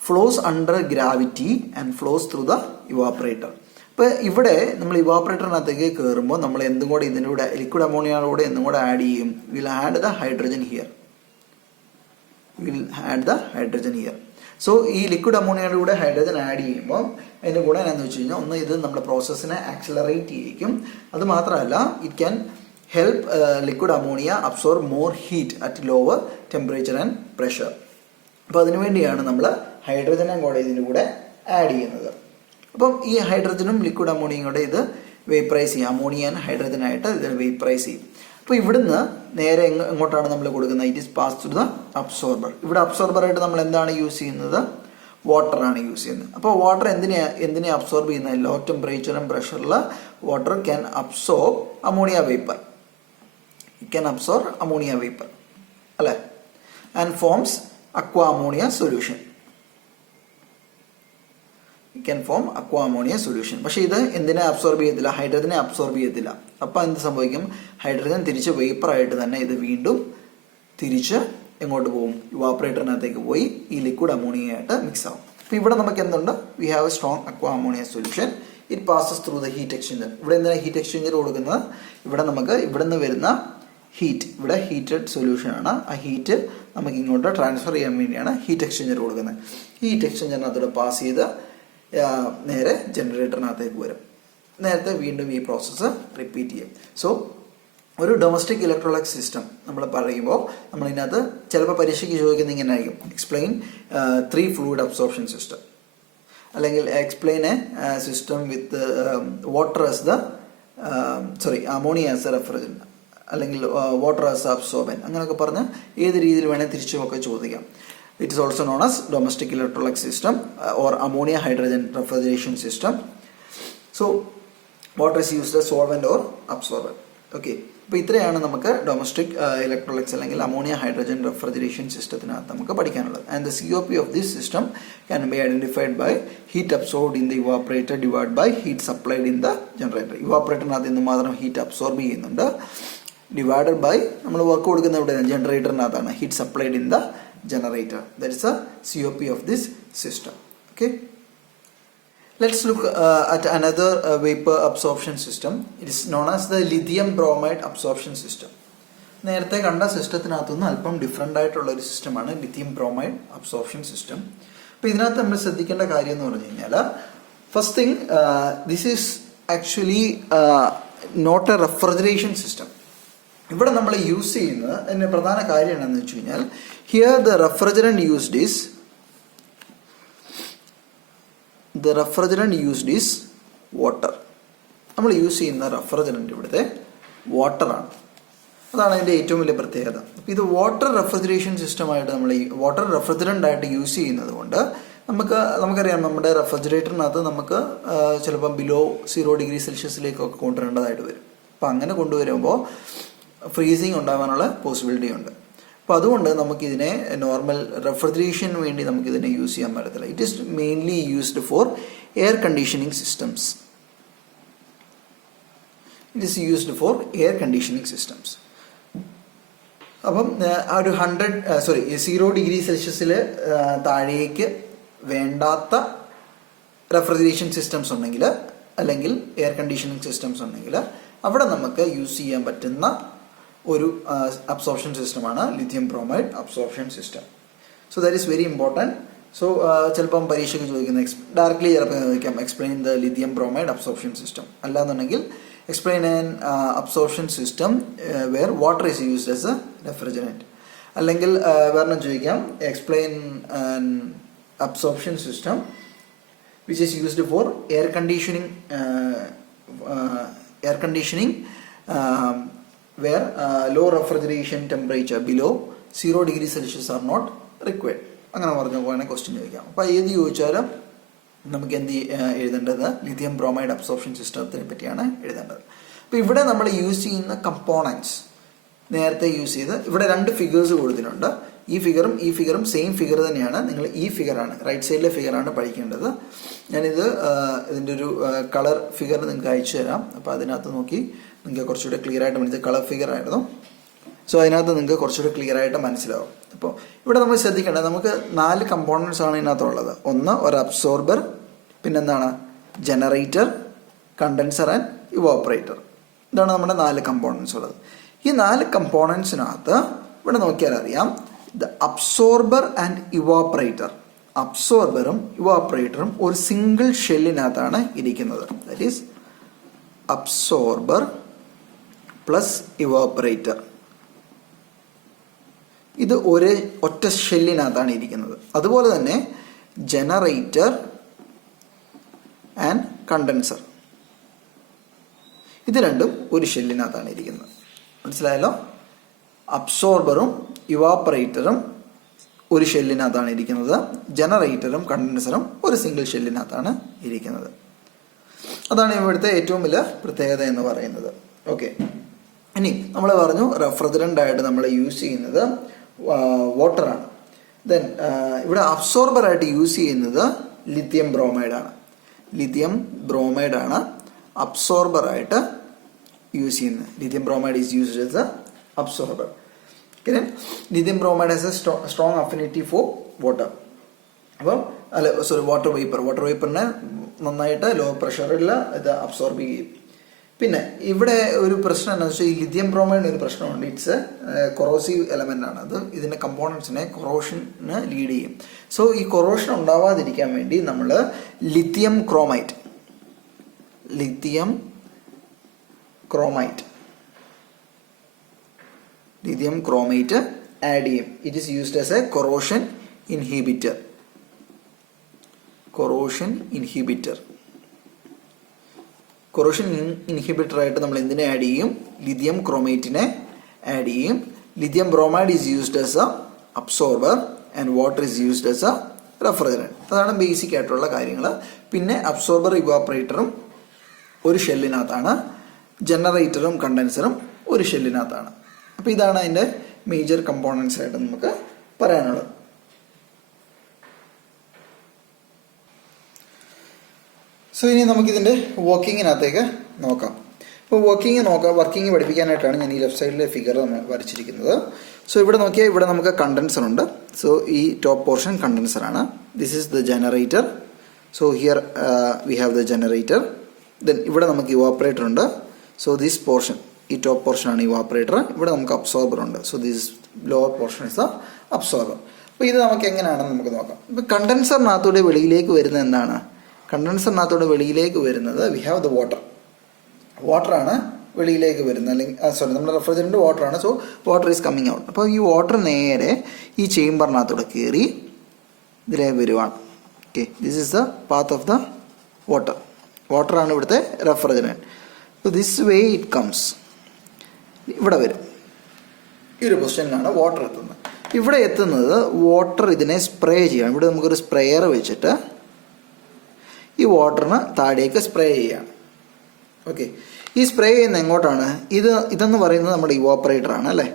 flows under gravity and flows through the evaporator. അപ്പോൾ ഇവിടെ നമ്മൾ ഇവാപ്പറേറ്ററിനകത്തേക്ക് കയറുമ്പോൾ നമ്മൾ എന്തും കൂടെ ഇതിൻ്റെ കൂടെ ലിക്വിഡ് അമോണിയയുടെ കൂടെ എന്തും കൂടെ ആഡ് ചെയ്യും? Will add the hydrogen here. So ഈ ലിക്വിഡ് അമോണിയയുടെ കൂടെ ഹൈഡ്രജൻ ആഡ് ചെയ്യുമ്പോൾ അതിൻ്റെ കൂടെ എന്താണെന്ന് വെച്ച് കഴിഞ്ഞാൽ, ഒന്ന് ഇത് നമ്മുടെ പ്രോസസ്സിനെ ആക്സിലറേറ്റ് ചെയ്യിക്കും. അത് മാത്രമല്ല, it can help liquid ammonia absorb more heat at lower temperature and pressure. അപ്പോൾ അതിനുവേണ്ടിയാണ് നമ്മൾ ഹൈഡ്രജനും കൂടെ ഇതിൻ്റെ കൂടെ ആഡ് ചെയ്യുന്നത്. അപ്പം ഈ ഹൈഡ്രജനും ലിക്വിഡ് അമോണിയയും കൂടെ ഇത് വേപ്പറൈസ് ചെയ്യും. അമോണിയ ആൻഡ് ഹൈഡ്രജനായിട്ട് ഇതിനെ വേപ്പറൈസ് ചെയ്യും. അപ്പോൾ ഇവിടുന്ന് നേരെ എങ്ങോട്ടാണ് നമ്മൾ കൊടുക്കുന്നത്? It is pass through the absorber. ഇവിടെ അബ്സോർബറായിട്ട് നമ്മൾ എന്താണ് യൂസ് ചെയ്യുന്നത്? വാട്ടറാണ് യൂസ് ചെയ്യുന്നത്. അപ്പോൾ വാട്ടർ എന്തിനെ അബ്സോർബ് ചെയ്യുന്നത്? ലോ ടെമ്പറേച്ചർ ആൻഡ് പ്രഷറിൽ water can absorb ammonia vapour. It can absorb ammonia vapour, അല്ലേ? And forms aqua ammonia solution. It can form aqua ammonia solution. പക്ഷേ ഇത് എന്തിനെ അബ്സോർബ് ചെയ്യത്തില്ല? ഹൈഡ്രജനെ അബ്സോർബ് ചെയ്യത്തില്ല. അപ്പോൾ എന്ത് സംഭവിക്കും? ഹൈഡ്രജൻ തിരിച്ച് വേപ്പറായിട്ട് തന്നെ ഇത് വീണ്ടും തിരിച്ച് എങ്ങോട്ട് പോകും? ഇവാപ്പറേറ്ററിനകത്തേക്ക് പോയി ഈ ലിക്വിഡ് അമോണിയയായിട്ട് മിക്സ് ആവും. അപ്പോൾ ഇവിടെ നമുക്ക് എന്തുണ്ട്? We have A strong aqua ammonia solution. It passes through the heat exchanger. ഇവിടെ എന്തിനാണ് ഹീറ്റ് എക്സ്ചേഞ്ചർ കൊടുക്കുന്നത്? ഇവിടെ നമുക്ക് ഇവിടെ നിന്ന് വരുന്ന ഹീറ്റ്, ഇവിടെ ഹീറ്റഡ് സൊല്യൂഷൻ ആണ്. ആ ഹീറ്റ് നമുക്ക് ഇങ്ങോട്ട് ട്രാൻസ്ഫർ ചെയ്യാൻ വേണ്ടിയാണ് ഹീറ്റ് എക്സ്ചേഞ്ചർ കൊടുക്കുന്നത്. ഹീറ്റ് എക്സ്ചേഞ്ചറിനകത്തോടെ പാസ് ചെയ്ത് നേരെ ജനറേറ്ററിനകത്തേക്ക് വരും. നേരത്തെ വീണ്ടും ഈ പ്രോസസ്സ് റിപ്പീറ്റ് ചെയ്യും. സോ ഒരു ഡൊമസ്റ്റിക് ഇലക്ട്രോലക്സ് സിസ്റ്റം നമ്മൾ പറയുമ്പോൾ നമ്മളിതിനകത്ത് ചിലപ്പോൾ പരീക്ഷയ്ക്ക് ചോദിക്കുന്നത് ഇങ്ങനെ ആയിരിക്കും: എക്സ്പ്ലെയിൻ 3 ഫ്ലൂയിഡ് അബ്സോർപ്ഷൻ സിസ്റ്റം, അല്ലെങ്കിൽ explain A system with water as the ammonia as a refrigerant, അല്ലെങ്കിൽ വാട്ടർ ആസ് അബ്സോർബൻ, അങ്ങനെയൊക്കെ പറഞ്ഞ് ഏത് രീതിയിൽ വേണേൽ തിരിച്ചുമൊക്കെ ചോദിക്കാം. It is also known as domestic electrolux system or ammonia hydrogen refrigeration system. So water is used as solvent or absorbent. Okay. അപ്പോൾ ഇത്രയാണ് നമുക്ക് ഡൊമസ്റ്റിക് ഇലക്ട്രോലക്സ് അല്ലെങ്കിൽ അമോണിയ ഹൈഡ്രജൻ റെഫ്രിജറേഷൻ സിസ്റ്റത്തിനകത്ത് നമുക്ക് പഠിക്കാനുള്ളത്. And the COP of this system can be identified by heat absorbed in the evaporator divide by heat supplied in the generator. ഇവാപ്പറേറ്ററിനകത്ത് നിന്ന് മാത്രം ഹീറ്റ് അബ്സോർബ് ചെയ്യുന്നുണ്ട്, ഡിവൈഡഡ് ബൈ നമ്മൾ വർക്ക് കൊടുക്കുന്ന ഇവിടെ ജനറേറ്ററിനകത്താണ് heat supplied in the generator. That is a COP of this system. Okay, let's look at another vapor absorption system. It is known as the lithium bromide absorption system. നേരത്തെ കണ്ട സിസ്റ്റത്തിനകത്തുനിന്ന് അല്പം different ആയിട്ടുള്ള ഒരു സിസ്റ്റമാണ് lithium bromide absorption system. അപ്പോൾ ഇതിനകത്ത് നമ്മൾ ശ്രദ്ധിക്കേണ്ട കാര്യം എന്ന് പറഞ്ഞു കഴിഞ്ഞാൽ, first thing, this is actually not a refrigeration system. ഇവിടെ നമ്മൾ യൂസ് ചെയ്യുന്നത് അതിൻ്റെ പ്രധാന കാര്യം എന്താണെന്ന് വെച്ച് കഴിഞ്ഞാൽ, here the refrigerant used is water. നമ്മൾ യൂസ് ചെയ്യുന്ന റെഫ്രിജറന്റ് ഇവിടുത്തെ വാട്ടറാണ്. അതാണ് അതിൻ്റെ ഏറ്റവും വലിയ പ്രത്യേകത. അപ്പോൾ ഇത് വാട്ടർ റെഫ്രിജറേഷൻ സിസ്റ്റമായിട്ട് നമ്മൾ ഈ വാട്ടർ റെഫ്രിജറന്റ് ആയിട്ട് യൂസ് ചെയ്യുന്നത് കൊണ്ട് നമുക്കറിയാം, നമ്മുടെ റെഫ്രിജറേറ്ററിനകത്ത് നമുക്ക് ചിലപ്പോൾ ബിലോ 0 ഡിഗ്രി സെൽഷ്യസിലേക്കൊക്കെ കൊണ്ടുവരേണ്ടതായിട്ട് വരും. അപ്പോൾ അങ്ങനെ കൊണ്ടുവരുമ്പോൾ ഫ്രീസിങ് ഉണ്ടാകാനുള്ള പോസിബിലിറ്റി ഉണ്ട്. അപ്പോൾ അതുകൊണ്ട് നമുക്കിതിനെ നോർമൽ റെഫ്രിജറേഷന് വേണ്ടി നമുക്കിതിനെ യൂസ് ചെയ്യാൻ പറ്റത്തില്ല. It is mainly used for air conditioning systems. It is used for air conditioning systems. അപ്പം ആ ഒരു 0 ഡിഗ്രി സെൽഷ്യസിൽ താഴേക്ക് വേണ്ടാത്ത റെഫ്രിജറേഷൻ സിസ്റ്റംസ് ഉണ്ടെങ്കിൽ, അല്ലെങ്കിൽ എയർ കണ്ടീഷനിങ് സിസ്റ്റംസ് ഉണ്ടെങ്കിൽ, അവിടെ നമുക്ക് യൂസ് ചെയ്യാൻ പറ്റുന്ന ഒരു അബ്സോർപ്ഷൻ സിസ്റ്റമാണ് lithium bromide absorption system. So that is very important. So ചിലപ്പം പരീക്ഷയ്ക്ക് ചോദിക്കുന്ന ഡയറക്ട്ലി ചിലപ്പോൾ ചോദിക്കാം explain the lithium bromide absorption system. അല്ലാന്നുണ്ടെങ്കിൽ explain an absorption system where water is used as a refrigerant. അല്ലെങ്കിൽ വേറെ ചോദിക്കാം explain an absorption system which is used for air conditioning where low refrigeration temperature below 0 degree Celsius are not required. അങ്ങനെ പറഞ്ഞ പോലെ question ചോദിക്കാം. അപ്പോൾ ഏത് ചോദിച്ചാലും നമുക്ക് എന്ത് എഴുതേണ്ടത് ലിഥിയം ബ്രോമൈഡ് അബ്സോർപ്ഷൻ സിസ്റ്റത്തിനെ പറ്റിയാണ് എഴുതേണ്ടത്. അപ്പോൾ ഇവിടെ നമ്മൾ യൂസ് ചെയ്യുന്ന കമ്പോണൻസ് നേരത്തെ യൂസ് ചെയ്ത് ഇവിടെ 2 ഫിഗേഴ്സ് കൊടുത്തിട്ടുണ്ട്. ഈ ഫിഗറും സെയിം ഫിഗർ തന്നെയാണ്. നിങ്ങൾ ഈ ഫിഗറാണ്, റൈറ്റ് സൈഡിലെ ഫിഗറാണ് പഠിക്കേണ്ടത്. ഞാനിത് ഇതിൻ്റെ ഒരു കളർ ഫിഗർ നിങ്ങൾക്ക് അയച്ചു തരാം. അപ്പോൾ അതിനകത്ത് നോക്കി നിങ്ങൾക്ക് കുറച്ചുകൂടെ ക്ലിയർ ആയിട്ട് മനസ്സിലാവും. കളർ ഫിഗർ ആയിരുന്നു. സോ അതിനകത്ത് നിങ്ങൾക്ക് കുറച്ചുകൂടെ ക്ലിയർ ആയിട്ട് മനസ്സിലാവും. അപ്പോൾ ഇവിടെ നമ്മൾ ശ്രദ്ധിക്കേണ്ടത് നമുക്ക് 4 കമ്പോണൻസ് ആണ് ഇതിനകത്തുള്ളത്. ഒന്ന് ഒരു അബ്സോർബർ, പിന്നെന്താണ് ജനറേറ്റർ, കണ്ടൻസർ ആൻഡ് ഇവോപ്പറേറ്റർ. ഇതാണ് നമ്മുടെ 4 കമ്പോണൻസ് ഉള്ളത്. ഈ 4 കമ്പോണൻസിനകത്ത് ഇവിടെ നോക്കിയാൽ അറിയാം ദ അബ്സോർബർ ആൻഡ് ഇവോപ്പറേറ്റർ. അബ്സോർബറും ഇവോപ്പറേറ്ററും ഒരു സിംഗിൾ ഷെല്ലിനകത്താണ് ഇരിക്കുന്നത്. That is absorber plus evaporator. ഇത് ഒറ്റ ഷെല്ലിനകത്താണ് ഇരിക്കുന്നത്. അതുപോലെ തന്നെ ജനറേറ്റർ ആൻഡ് കണ്ടൻസർ, ഇത് രണ്ടും ഒരു ഷെല്ലിനകത്താണ് ഇരിക്കുന്നത്. മനസ്സിലായല്ലോ? അബ്സോർബറും ഇവാപ്പറേറ്ററും ഒരു ഷെല്ലിനകത്താണ് ഇരിക്കുന്നത്. ജനറേറ്ററും കണ്ടൻസറും ഒരു സിംഗിൾ ഷെല്ലിനകത്താണ് ഇരിക്കുന്നത്. അതാണ് ഇവിടുത്തെ ഏറ്റവും വലിയ പ്രത്യേകത എന്ന് പറയുന്നത്. ഓക്കെ, ഇനി നമ്മൾ പറഞ്ഞു റെഫ്രിജറൻ്റ് ആയിട്ട് നമ്മൾ യൂസ് ചെയ്യുന്നത് വാട്ടറാണ്. ദെൻ ഇവിടെ അബ്സോർബറായിട്ട് യൂസ് ചെയ്യുന്നത് ലിഥിയം ബ്രോമൈഡാണ്. ലിഥിയം ബ്രോമൈഡാണ് അബ്സോർബറായിട്ട് യൂസ് ചെയ്യുന്നത്. Lithium bromide is used as a absorber. Lithium bromide has A strong affinity four water. അപ്പം വാട്ടർ വേപ്പറിനെ നന്നായിട്ട് ലോ പ്രഷറിൽ ഇത് അബ്സോർബ് ചെയ്യും. പിന്നെ ഇവിടെ ഒരു പ്രശ്നം എന്താണെന്ന് വെച്ചാൽ ഈ ലിഥിയം ബ്രോമൈഡിന് ഒരു പ്രശ്നമുണ്ട്. ഇറ്റ്സ് കൊറോസീവ് എലമെൻ്റ് ആണ്. അത് ഇതിൻ്റെ കമ്പോണൻസിനെ കൊറോഷന് ലീഡ് ചെയ്യും. സോ ഈ കൊറോഷൻ ഉണ്ടാവാതിരിക്കാൻ വേണ്ടി നമ്മൾ ലിഥിയം ക്രോമൈറ്റ് ആഡ് ചെയ്യും. It is used as a corrosion inhibitor. Corrosion ഇൻഹിബിറ്ററായിട്ട് നമ്മൾ എന്തിനെ ആഡ് ചെയ്യും? ലിഥിയം ക്രോമേറ്റിനെ ആഡ് ചെയ്യും. Lithium bromide is used as a absorber and water is used as a refrigerant. അതാണ് ബേസിക് ആയിട്ടുള്ള കാര്യങ്ങൾ. പിന്നെ അബ്സോർബർ ഇവാപ്പറേറ്ററും ഒരു ഷെല്ലിനകത്താണ്, ജനറേറ്ററും കണ്ടൻസറും ഒരു ഷെല്ലിനകത്താണ്. അപ്പോൾ ഇതാണ് അതിൻ്റെ മേജർ കമ്പോണൻസ് ആയിട്ട് നമുക്ക് പറയാനുള്ളത്. സോ ഇനി നമുക്കിതിൻ്റെ വർക്കിങ്ങിനകത്തേക്ക് നോക്കാം. ഇപ്പോൾ വർക്കിംഗ് പഠിപ്പിക്കാനായിട്ടാണ് ഞാൻ ഈ ലെഫ്റ്റ് സൈഡിലെ ഫിഗർ വരച്ചിരിക്കുന്നത്. സോ ഇവിടെ നോക്കിയാൽ ഇവിടെ നമുക്ക് കണ്ടൻസർ ഉണ്ട്. സോ ഈ ടോപ്പ് പോർഷൻ കണ്ടൻസറാണ്. This is the generator. So here we have the generator. Then ഇവിടെ നമുക്ക് ഇവാപ്പറേറ്റർ ഉണ്ട്. സോ ദിസ് പോർഷൻ, ഈ ടോപ്പ് പോർഷനാണ് ഇവാപ്പറേറ്റർ. ഇവിടെ നമുക്ക് അബ്സോർബർ ഉണ്ട്. So this lower portion is the absorber. അപ്പോൾ ഇത് നമുക്ക് എങ്ങനെയാണെന്ന് നമുക്ക് നോക്കാം. ഇപ്പോൾ കണ്ടൻസറിനകത്തൂടെ വെളിയിലേക്ക് വരുന്നത് എന്താണ്? കണ്ടൻസറിനകത്തോടെ വെളിയിലേക്ക് വരുന്നത് വി ഹാവ് ദ വാട്ടറാണ് വെളിയിലേക്ക് വരുന്നത്. അല്ലെങ്കിൽ നമ്മുടെ റെഫ്രിജറൻ്റ് വാട്ടറാണ്. So water is coming out. അപ്പോൾ ഈ വാട്ടർ നേരെ ഈ ചേംബറിനകത്തോടെ കയറി ഇതിലേ വരുവാണ്. Okay, this is the path of the വാട്ടറാണ് ഇവിടുത്തെ റെഫ്രിജറൻ്റ്. അപ്പോൾ ദിസ് വേ ഇറ്റ് കംസ്, ഇവിടെ വരും. ഈ ഒരു പൊസിഷനിലാണ് വാട്ടർ എത്തുന്നത്. ഇവിടെ എത്തുന്നത് വാട്ടർ ഇതിനെ സ്പ്രേ ചെയ്യണം. ഇവിടെ നമുക്കൊരു സ്പ്രേയർ വെച്ചിട്ട് ഈ വാട്ടറിന് താഴേക്ക് സ്പ്രേ ചെയ്യാണ്. ഓക്കെ, ഈ സ്പ്രേ ചെയ്യുന്ന എങ്ങോട്ടാണ്? ഇതെന്ന് പറയുന്നത് നമ്മുടെ ഇവാപ്പറേറ്റർ ആണ് അല്ലേ.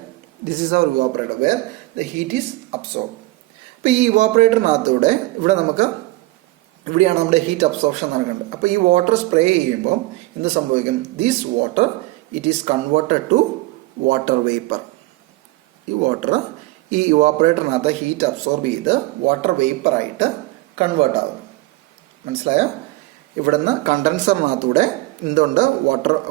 This is our evaporator where the heat is absorb. അപ്പോൾ ഈ ഇവാപ്പറേറ്ററിനകത്തൂടെ ഇവിടെയാണ് നമ്മുടെ ഹീറ്റ് അബ്സോർപ്ഷൻ നടക്കേണ്ടത്. അപ്പോൾ ഈ വാട്ടർ സ്പ്രേ ചെയ്യുമ്പോൾ എന്ത് സംഭവിക്കും? This water it is converted to water vapour. ഈ വാട്ടർ ഈ ഇവാപ്പറേറ്ററിനകത്ത് ഹീറ്റ് അബ്സോർബ് ചെയ്ത് വാട്ടർ വേപ്പറായിട്ട് കൺവേർട്ട് ആകും. മനസ്സിലായോ? ഇവിടുന്ന് കണ്ടൻസറിനകത്തൂടെ എന്തുണ്ട്?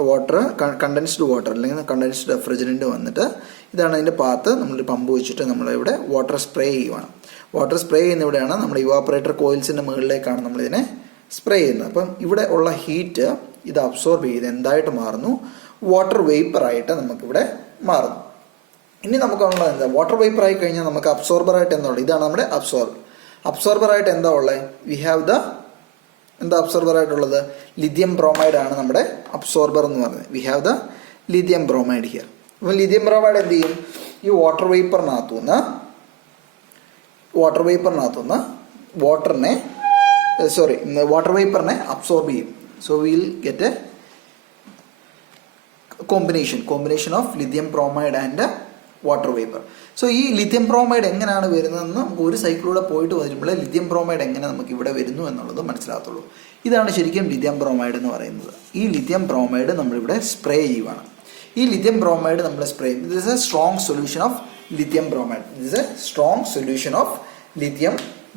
വാട്ടർ കണ്ടൻസ്ഡ് വാട്ടർ അല്ലെങ്കിൽ കണ്ടൻസ്ഡ് റെഫ്രിജറൻറ്റ് വന്നിട്ട് ഇതാണ് അതിൻ്റെ പാത്ത്. നമ്മളൊരു പമ്പ് വെച്ചിട്ട് നമ്മളിവിടെ വാട്ടർ സ്പ്രേ ചെയ്യുവാണ്. വാട്ടർ സ്പ്രേ ചെയ്യുന്ന ഇവിടെയാണ് നമ്മുടെ ഇവാപ്പറേറ്റർ കോയിൽസിൻ്റെ മുകളിലേക്കാണ് നമ്മളിതിനെ സ്പ്രേ ചെയ്യുന്നത്. അപ്പം ഇവിടെ ഉള്ള ഹീറ്റ് ഇത് അബ്സോർബ് ചെയ്ത് എന്തായിട്ട് മാറുന്നു? വാട്ടർ വേപ്പറായിട്ട് നമുക്കിവിടെ മാറുന്നു. ഇനി നമുക്കുള്ളത് എന്താ? വാട്ടർ വേപ്പറായി കഴിഞ്ഞാൽ നമുക്ക് അബ്സോർബറായിട്ട് എന്താ ഉള്ളത്? ഇതാണ് നമ്മുടെ അബ്സോർബറായിട്ട് എന്താ ഉള്ളത്? വി ഹാവ് എന്താ അബ്സോർബറായിട്ടുള്ളത്? ലിഥിയം ബ്രോമൈഡ് ആണ് നമ്മുടെ അബ്സോർബർ എന്ന് പറയുന്നത്. V have the lithium bromide here. അപ്പോൾ ലിഥിയം ബ്രോമൈഡ് എന്ത് ചെയ്യും? ഈ വാട്ടർ വേപ്പറിനകത്തുനിന്ന് വാട്ടർ വേപ്പറിനെ അബ്സോർബ് ചെയ്യും. So will get A combination of lithium bromide and water vapour. So ഈ ലിഥിയം ബ്രോമൈഡ് എങ്ങനെയാണ് വരുന്നതെന്ന് നമുക്ക് ഒരു സൈക്കിളിലൂടെ പോയിട്ട് വരുമ്പോൾ ലിഥിയം ബ്രോമൈഡ് എങ്ങനെ നമുക്ക് ഇവിടെ വരുന്നു എന്നുള്ളത് മനസ്സിലാകത്തുള്ളൂ. ഇതാണ് ശരിക്കും ലിഥിയം ബ്രോമൈഡ് എന്ന് പറയുന്നത്. ഈ ലിഥിയം ബ്രോമൈഡ് നമ്മളിവിടെ സ്പ്രേ ചെയ്യുവാണ്. ഈ ലിഥിയം ബ്രോമൈഡ് നമ്മൾ സ്പ്രേ ചെയ്യും. This is A strong solution of lithium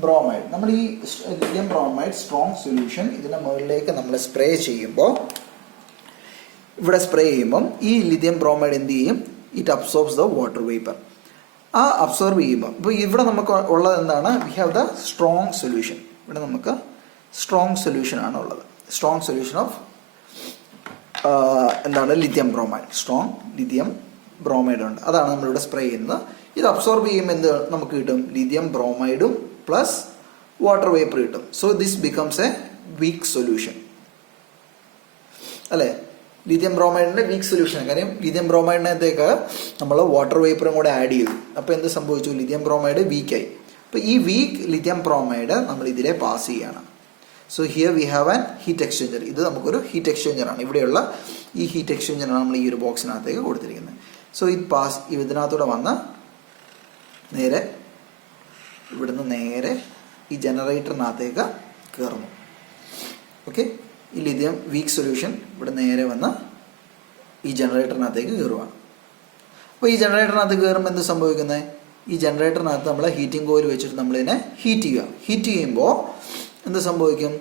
bromide. നമ്മൾ ഈ ലിഥിയം ബ്രോമൈഡ് സ്ട്രോങ് സൊല്യൂഷൻ ഇതിൻ്റെ മുകളിലേക്ക് നമ്മൾ സ്പ്രേ ചെയ്യുമ്പോൾ ഈ ലിഥിയം ബ്രോമൈഡ് എന്ത് ചെയ്യും? It absorbs the water vapour. ആ അബ്സോർബ് ചെയ്യുമ്പോൾ ഇപ്പോൾ ഇവിടെ നമുക്ക് ഉള്ളത് എന്താണ്? We have the strong solution. ഇവിടെ നമുക്ക് സ്ട്രോങ് സൊല്യൂഷൻ ആണ് ഉള്ളത്. സ്ട്രോങ് സൊല്യൂഷൻ ഓഫ് എന്താണ്? ലിഥിയം ബ്രോമൈഡ് ഉണ്ട്. അതാണ് നമ്മളിവിടെ സ്പ്രേ ചെയ്യുന്നത്. ഇത് അബ്സോർബ് ചെയ്യുമ്പോൾ എന്ത് നമുക്ക് കിട്ടും? ലിഥിയം ബ്രോമൈഡും പ്ലസ് വാട്ടർ വേപ്പർ കിട്ടും. So this becomes a weak solution അല്ലേ? ലിഥിയം ബ്രോമൈഡിൻ്റെ വീക്ക് സൊല്യൂഷൻ. കാര്യം ലിഥിയം ബ്രോമൈഡിനകത്തേക്ക് നമ്മൾ വാട്ടർ വേപ്പറും കൂടെ ആഡ് ചെയ്തു. അപ്പോൾ എന്ത് സംഭവിച്ചു? ലിഥിയം ബ്രോമൈഡ് വീക്കായി. അപ്പോൾ ഈ വീക്ക് ലിഥിയം ബ്രോമൈഡ് നമ്മൾ ഇതിലെ പാസ് ചെയ്യുകയാണ്. So here we have an heat exchanger. ഇത് നമുക്കൊരു ഹീറ്റ് എക്സ്ചേഞ്ചറാണ്. ഇവിടെയുള്ള ഈ ഹീറ്റ് എക്സ്ചേഞ്ചറാണ് നമ്മൾ ഈ ഒരു ബോക്സിനകത്തേക്ക് കൊടുത്തിരിക്കുന്നത്. സോ ഇതിനകത്തൂടെ വന്ന് നേരെ ഇവിടുന്ന് നേരെ ഈ ജനറേറ്ററിനകത്തേക്ക് കയറുന്നു. ഓക്കെ, ഈ ലിഥിയം വീക്ക് സൊല്യൂഷൻ ഇവിടെ നേരെ വന്ന് ഈ ജനറേറ്ററിനകത്തേക്ക് കയറുവാണ്. അപ്പോൾ ഈ ജനറേറ്ററിനകത്ത് കയറുമ്പോൾ എന്ത് സംഭവിക്കുന്നത്? ഈ ജനറേറ്ററിനകത്ത് നമ്മൾ ഹീറ്റിംഗ് കോയിൽ വെച്ചിട്ട് നമ്മളിതിനെ ഹീറ്റ് ചെയ്യുമ്പോൾ എന്ത് സംഭവിക്കും?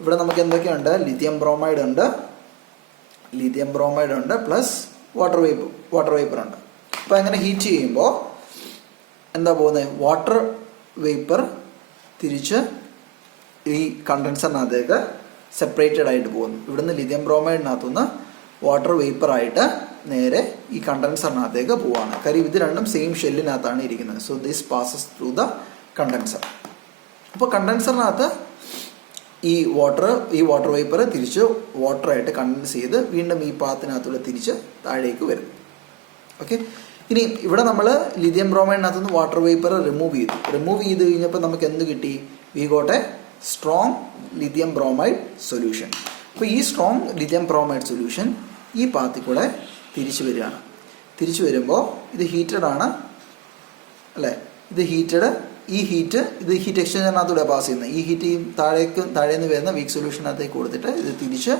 ഇവിടെ നമുക്ക് എന്തൊക്കെയുണ്ട്? ലിഥിയം ബ്രോമൈഡ് ഉണ്ട് പ്ലസ് വാട്ടർ വേപ്പർ ഉണ്ട്. അപ്പോൾ അങ്ങനെ ഹീറ്റ് ചെയ്യുമ്പോൾ എന്താ പോകുന്നത്? വാട്ടർ വേപ്പർ തിരിച്ച് ഈ കണ്ടൻസറിനകത്തേക്ക് സെപ്പറേറ്റഡ് ആയിട്ട് പോകുന്നു. ഇവിടുന്ന് ലിഥിയം ബ്രോമൈഡിനകത്തുനിന്ന് വാട്ടർ വേപ്പറായിട്ട് നേരെ ഈ കണ്ടൻസറിനകത്തേക്ക് പോവാണ്. കാര്യം ഇത് രണ്ടും സെയിം ഷെല്ലിനകത്താണ് ഇരിക്കുന്നത്. So this passes through the condenser. അപ്പോൾ കണ്ടൻസറിനകത്ത് ഈ വാട്ടർ വേപ്പർ തിരിച്ച് വാട്ടറായിട്ട് കണ്ടൻസ് ചെയ്ത് വീണ്ടും ഈ പാത്തിനകത്തൂടെ തിരിച്ച് താഴേക്ക് വരും. ഓക്കെ, ഇനി ഇവിടെ നമ്മൾ ലിഥിയം ബ്രോമൈഡിനകത്തുനിന്ന് വാട്ടർ വേപ്പർ റിമൂവ് ചെയ്ത് കഴിഞ്ഞപ്പോൾ നമുക്ക് എന്ത് കിട്ടി? We got A strong lithium bromide solution. അപ്പോൾ ഈ സ്ട്രോങ് ലിഥിയം ബ്രോമൈഡ് സൊല്യൂഷൻ ഈ പാത്തിൽ കൂടെ തിരിച്ചു വരുമ്പോൾ ഇത് ഹീറ്റഡ് ആണ് അല്ലേ? ഇത് ഹീറ്റ് എക്സ്ചേഞ്ചറിനകത്തൂടെ പാസ് ചെയ്യുന്നത്. ഈ ഹീറ്റ് താഴേന്ന് വരുന്ന വീക്ക് സൊല്യൂഷനകത്തേക്ക് കൊടുത്തിട്ട് ഇത് തിരിച്ച്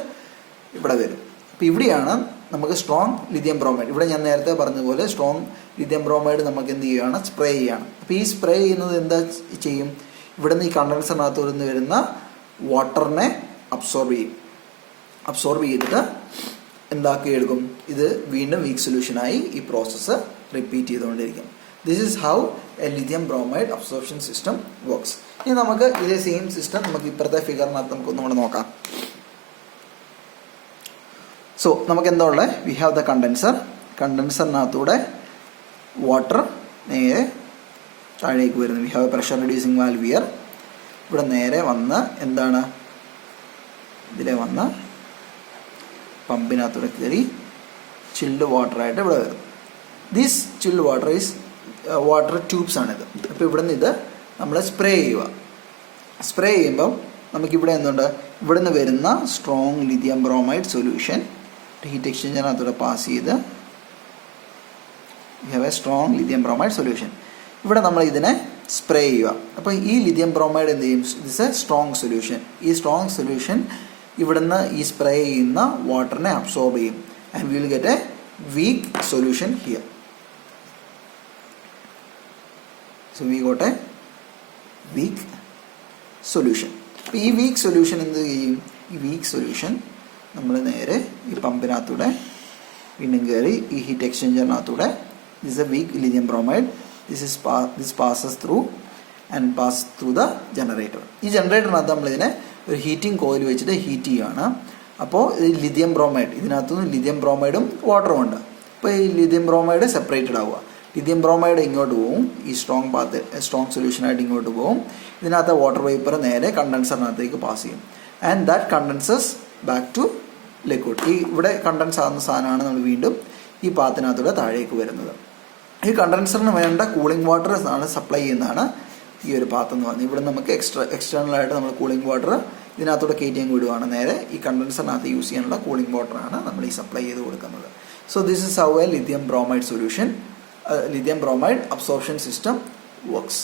ഇവിടെ വരും. അപ്പോൾ ഇവിടെയാണ് നമുക്ക് സ്ട്രോങ് ലിഥിയം ബ്രോമൈഡ്. ഇവിടെ ഞാൻ നേരത്തെ പറഞ്ഞതുപോലെ സ്ട്രോങ് ലിഥിയം ബ്രോമൈഡ് നമുക്ക് എന്ത് ചെയ്യുകയാണ്? സ്പ്രേ ചെയ്യുകയാണ്. അപ്പോൾ ഈ സ്പ്രേ ചെയ്യുന്നത് എന്താ ചെയ്യും? ഇവിടെ നിന്ന് ഈ കണ്ടൻസറിനകത്ത് നിന്ന് വരുന്ന വാട്ടറിനെ അബ്സോർബ് ചെയ്തിട്ട് എന്താക്കി എടുക്കും? ഇത് വീണ്ടും വീക്ക് സൊല്യൂഷനായി ഈ പ്രോസസ്സ് റിപ്പീറ്റ് ചെയ്തുകൊണ്ടിരിക്കും. This is how A lithium bromide absorption system works. ഇനി നമുക്ക് ഇതേ സെയിം സിസ്റ്റം നമുക്ക് ഇപ്പുറത്തെ ഫിഗറിനകത്ത് നമുക്കൊന്നുകൂടെ നോക്കാം. സോ നമുക്ക് എന്താ ഉള്ളത്? വി ഹാവ് ദ കണ്ടൻസറിനകത്തൂടെ വാട്ടർ നേരെ താഴേക്ക് വരുന്നു. V have A pressure reducing valve here. ഇവിടെ നേരെ വന്ന് എന്താണ്? ഇതിലെ വന്ന് പമ്പിനകത്തൂടെ കയറി ചിൽഡ് വാട്ടറായിട്ട് ഇവിടെ വരും. This chilled water is water tubes ആണിത്. അപ്പോൾ ഇവിടെ നിന്ന് ഇത് നമ്മൾ സ്പ്രേ ചെയ്യുമ്പം നമുക്കിവിടെ എന്തുണ്ട്? ഇവിടെ നിന്ന് വരുന്ന strong lithium bromide solution heat എക്സ്ചേഞ്ചറിനകത്തൂടെ പാസ് ചെയ്ത് we have a strong lithium bromide solution. ഇവിടെ നമ്മൾ ഇതിനെ സ്പ്രേ ചെയ്യുക. അപ്പോൾ ഈ ലിഥിയം ബ്രോമൈഡ് എന്ത് ചെയ്യും? This A strong solution. ഈ സ്ട്രോങ് സൊല്യൂഷൻ ഇവിടുന്ന് ഈ സ്പ്രേ ചെയ്യുന്ന വാട്ടറിനെ അബ്സോർബ് ചെയ്യും. And we will get A weak solution here. So we got A weak solution. അപ്പോൾ ഈ വീക്ക് സൊല്യൂഷൻ എന്ത് ചെയ്യും? ഈ വീക്ക് സൊല്യൂഷൻ നമ്മൾ നേരെ ഈ പമ്പിനകത്തൂടെ വീണ്ടും കയറി ഈ heat എക്സ്ചേഞ്ചറിനകത്തൂടെ this is a weak lithium bromide, this passes through the generator. ഈ ജനറേറ്ററിനകത്ത് നമ്മളിതിനെ ഒരു ഹീറ്റിംഗ് കോയിൽ വെച്ചിട്ട് ഹീറ്റ് ചെയ്യുകയാണ്. അപ്പോൾ ഈ ലിഥിയം ബ്രോമൈഡ് ഇതിനകത്തുനിന്ന് ലിഥിയം ബ്രോമൈഡും വാട്ടറും ഉണ്ട്. അപ്പോൾ ഈ ലിഥിയം ബ്രോമൈഡ് സെപ്പറേറ്റഡ് ആവുക. ലിഥിയം ബ്രോമൈഡ് ഇങ്ങോട്ട് പോകും, ഈ സ്ട്രോങ് സൊല്യൂഷനായിട്ട് ഇങ്ങോട്ട് പോകും. ഇതിനകത്ത് വാട്ടർ വേപ്പർ നേരെ കണ്ടൻസറിനകത്തേക്ക് പാസ് ചെയ്യും. And that condenses back to liquid. ഈ ഇവിടെ കണ്ടൻസ് ആകുന്ന സാധനമാണ് നമ്മൾ വീണ്ടും ഈ പാത്തിനകത്തൂടെ താഴേക്ക് വരുന്നത്. ഈ കണ്ടൻസറിന് വേണ്ട കൂളിംഗ് വാട്ടർ ആണ് സപ്ലൈ ചെയ്യുന്നതാണ് ഈ ഒരു പാത്ത് എന്ന് പറഞ്ഞാൽ. ഇവിടെ നമുക്ക് എക്സ്റ്റേണലായിട്ട് നമ്മൾ കൂളിംഗ് വാട്ടർ ഇതിനകത്തൂടെ കയറ്റിയും വിടുവാണ്. നേരെ ഈ കണ്ടൻസറിനകത്ത് യൂസ് ചെയ്യാനുള്ള കൂളിംഗ് വാട്ടറാണ് നമ്മൾ ഈ സപ്ലൈ ചെയ്ത് കൊടുക്കുന്നത്. So this is how A lithium bromide solution, lithium bromide absorption system works.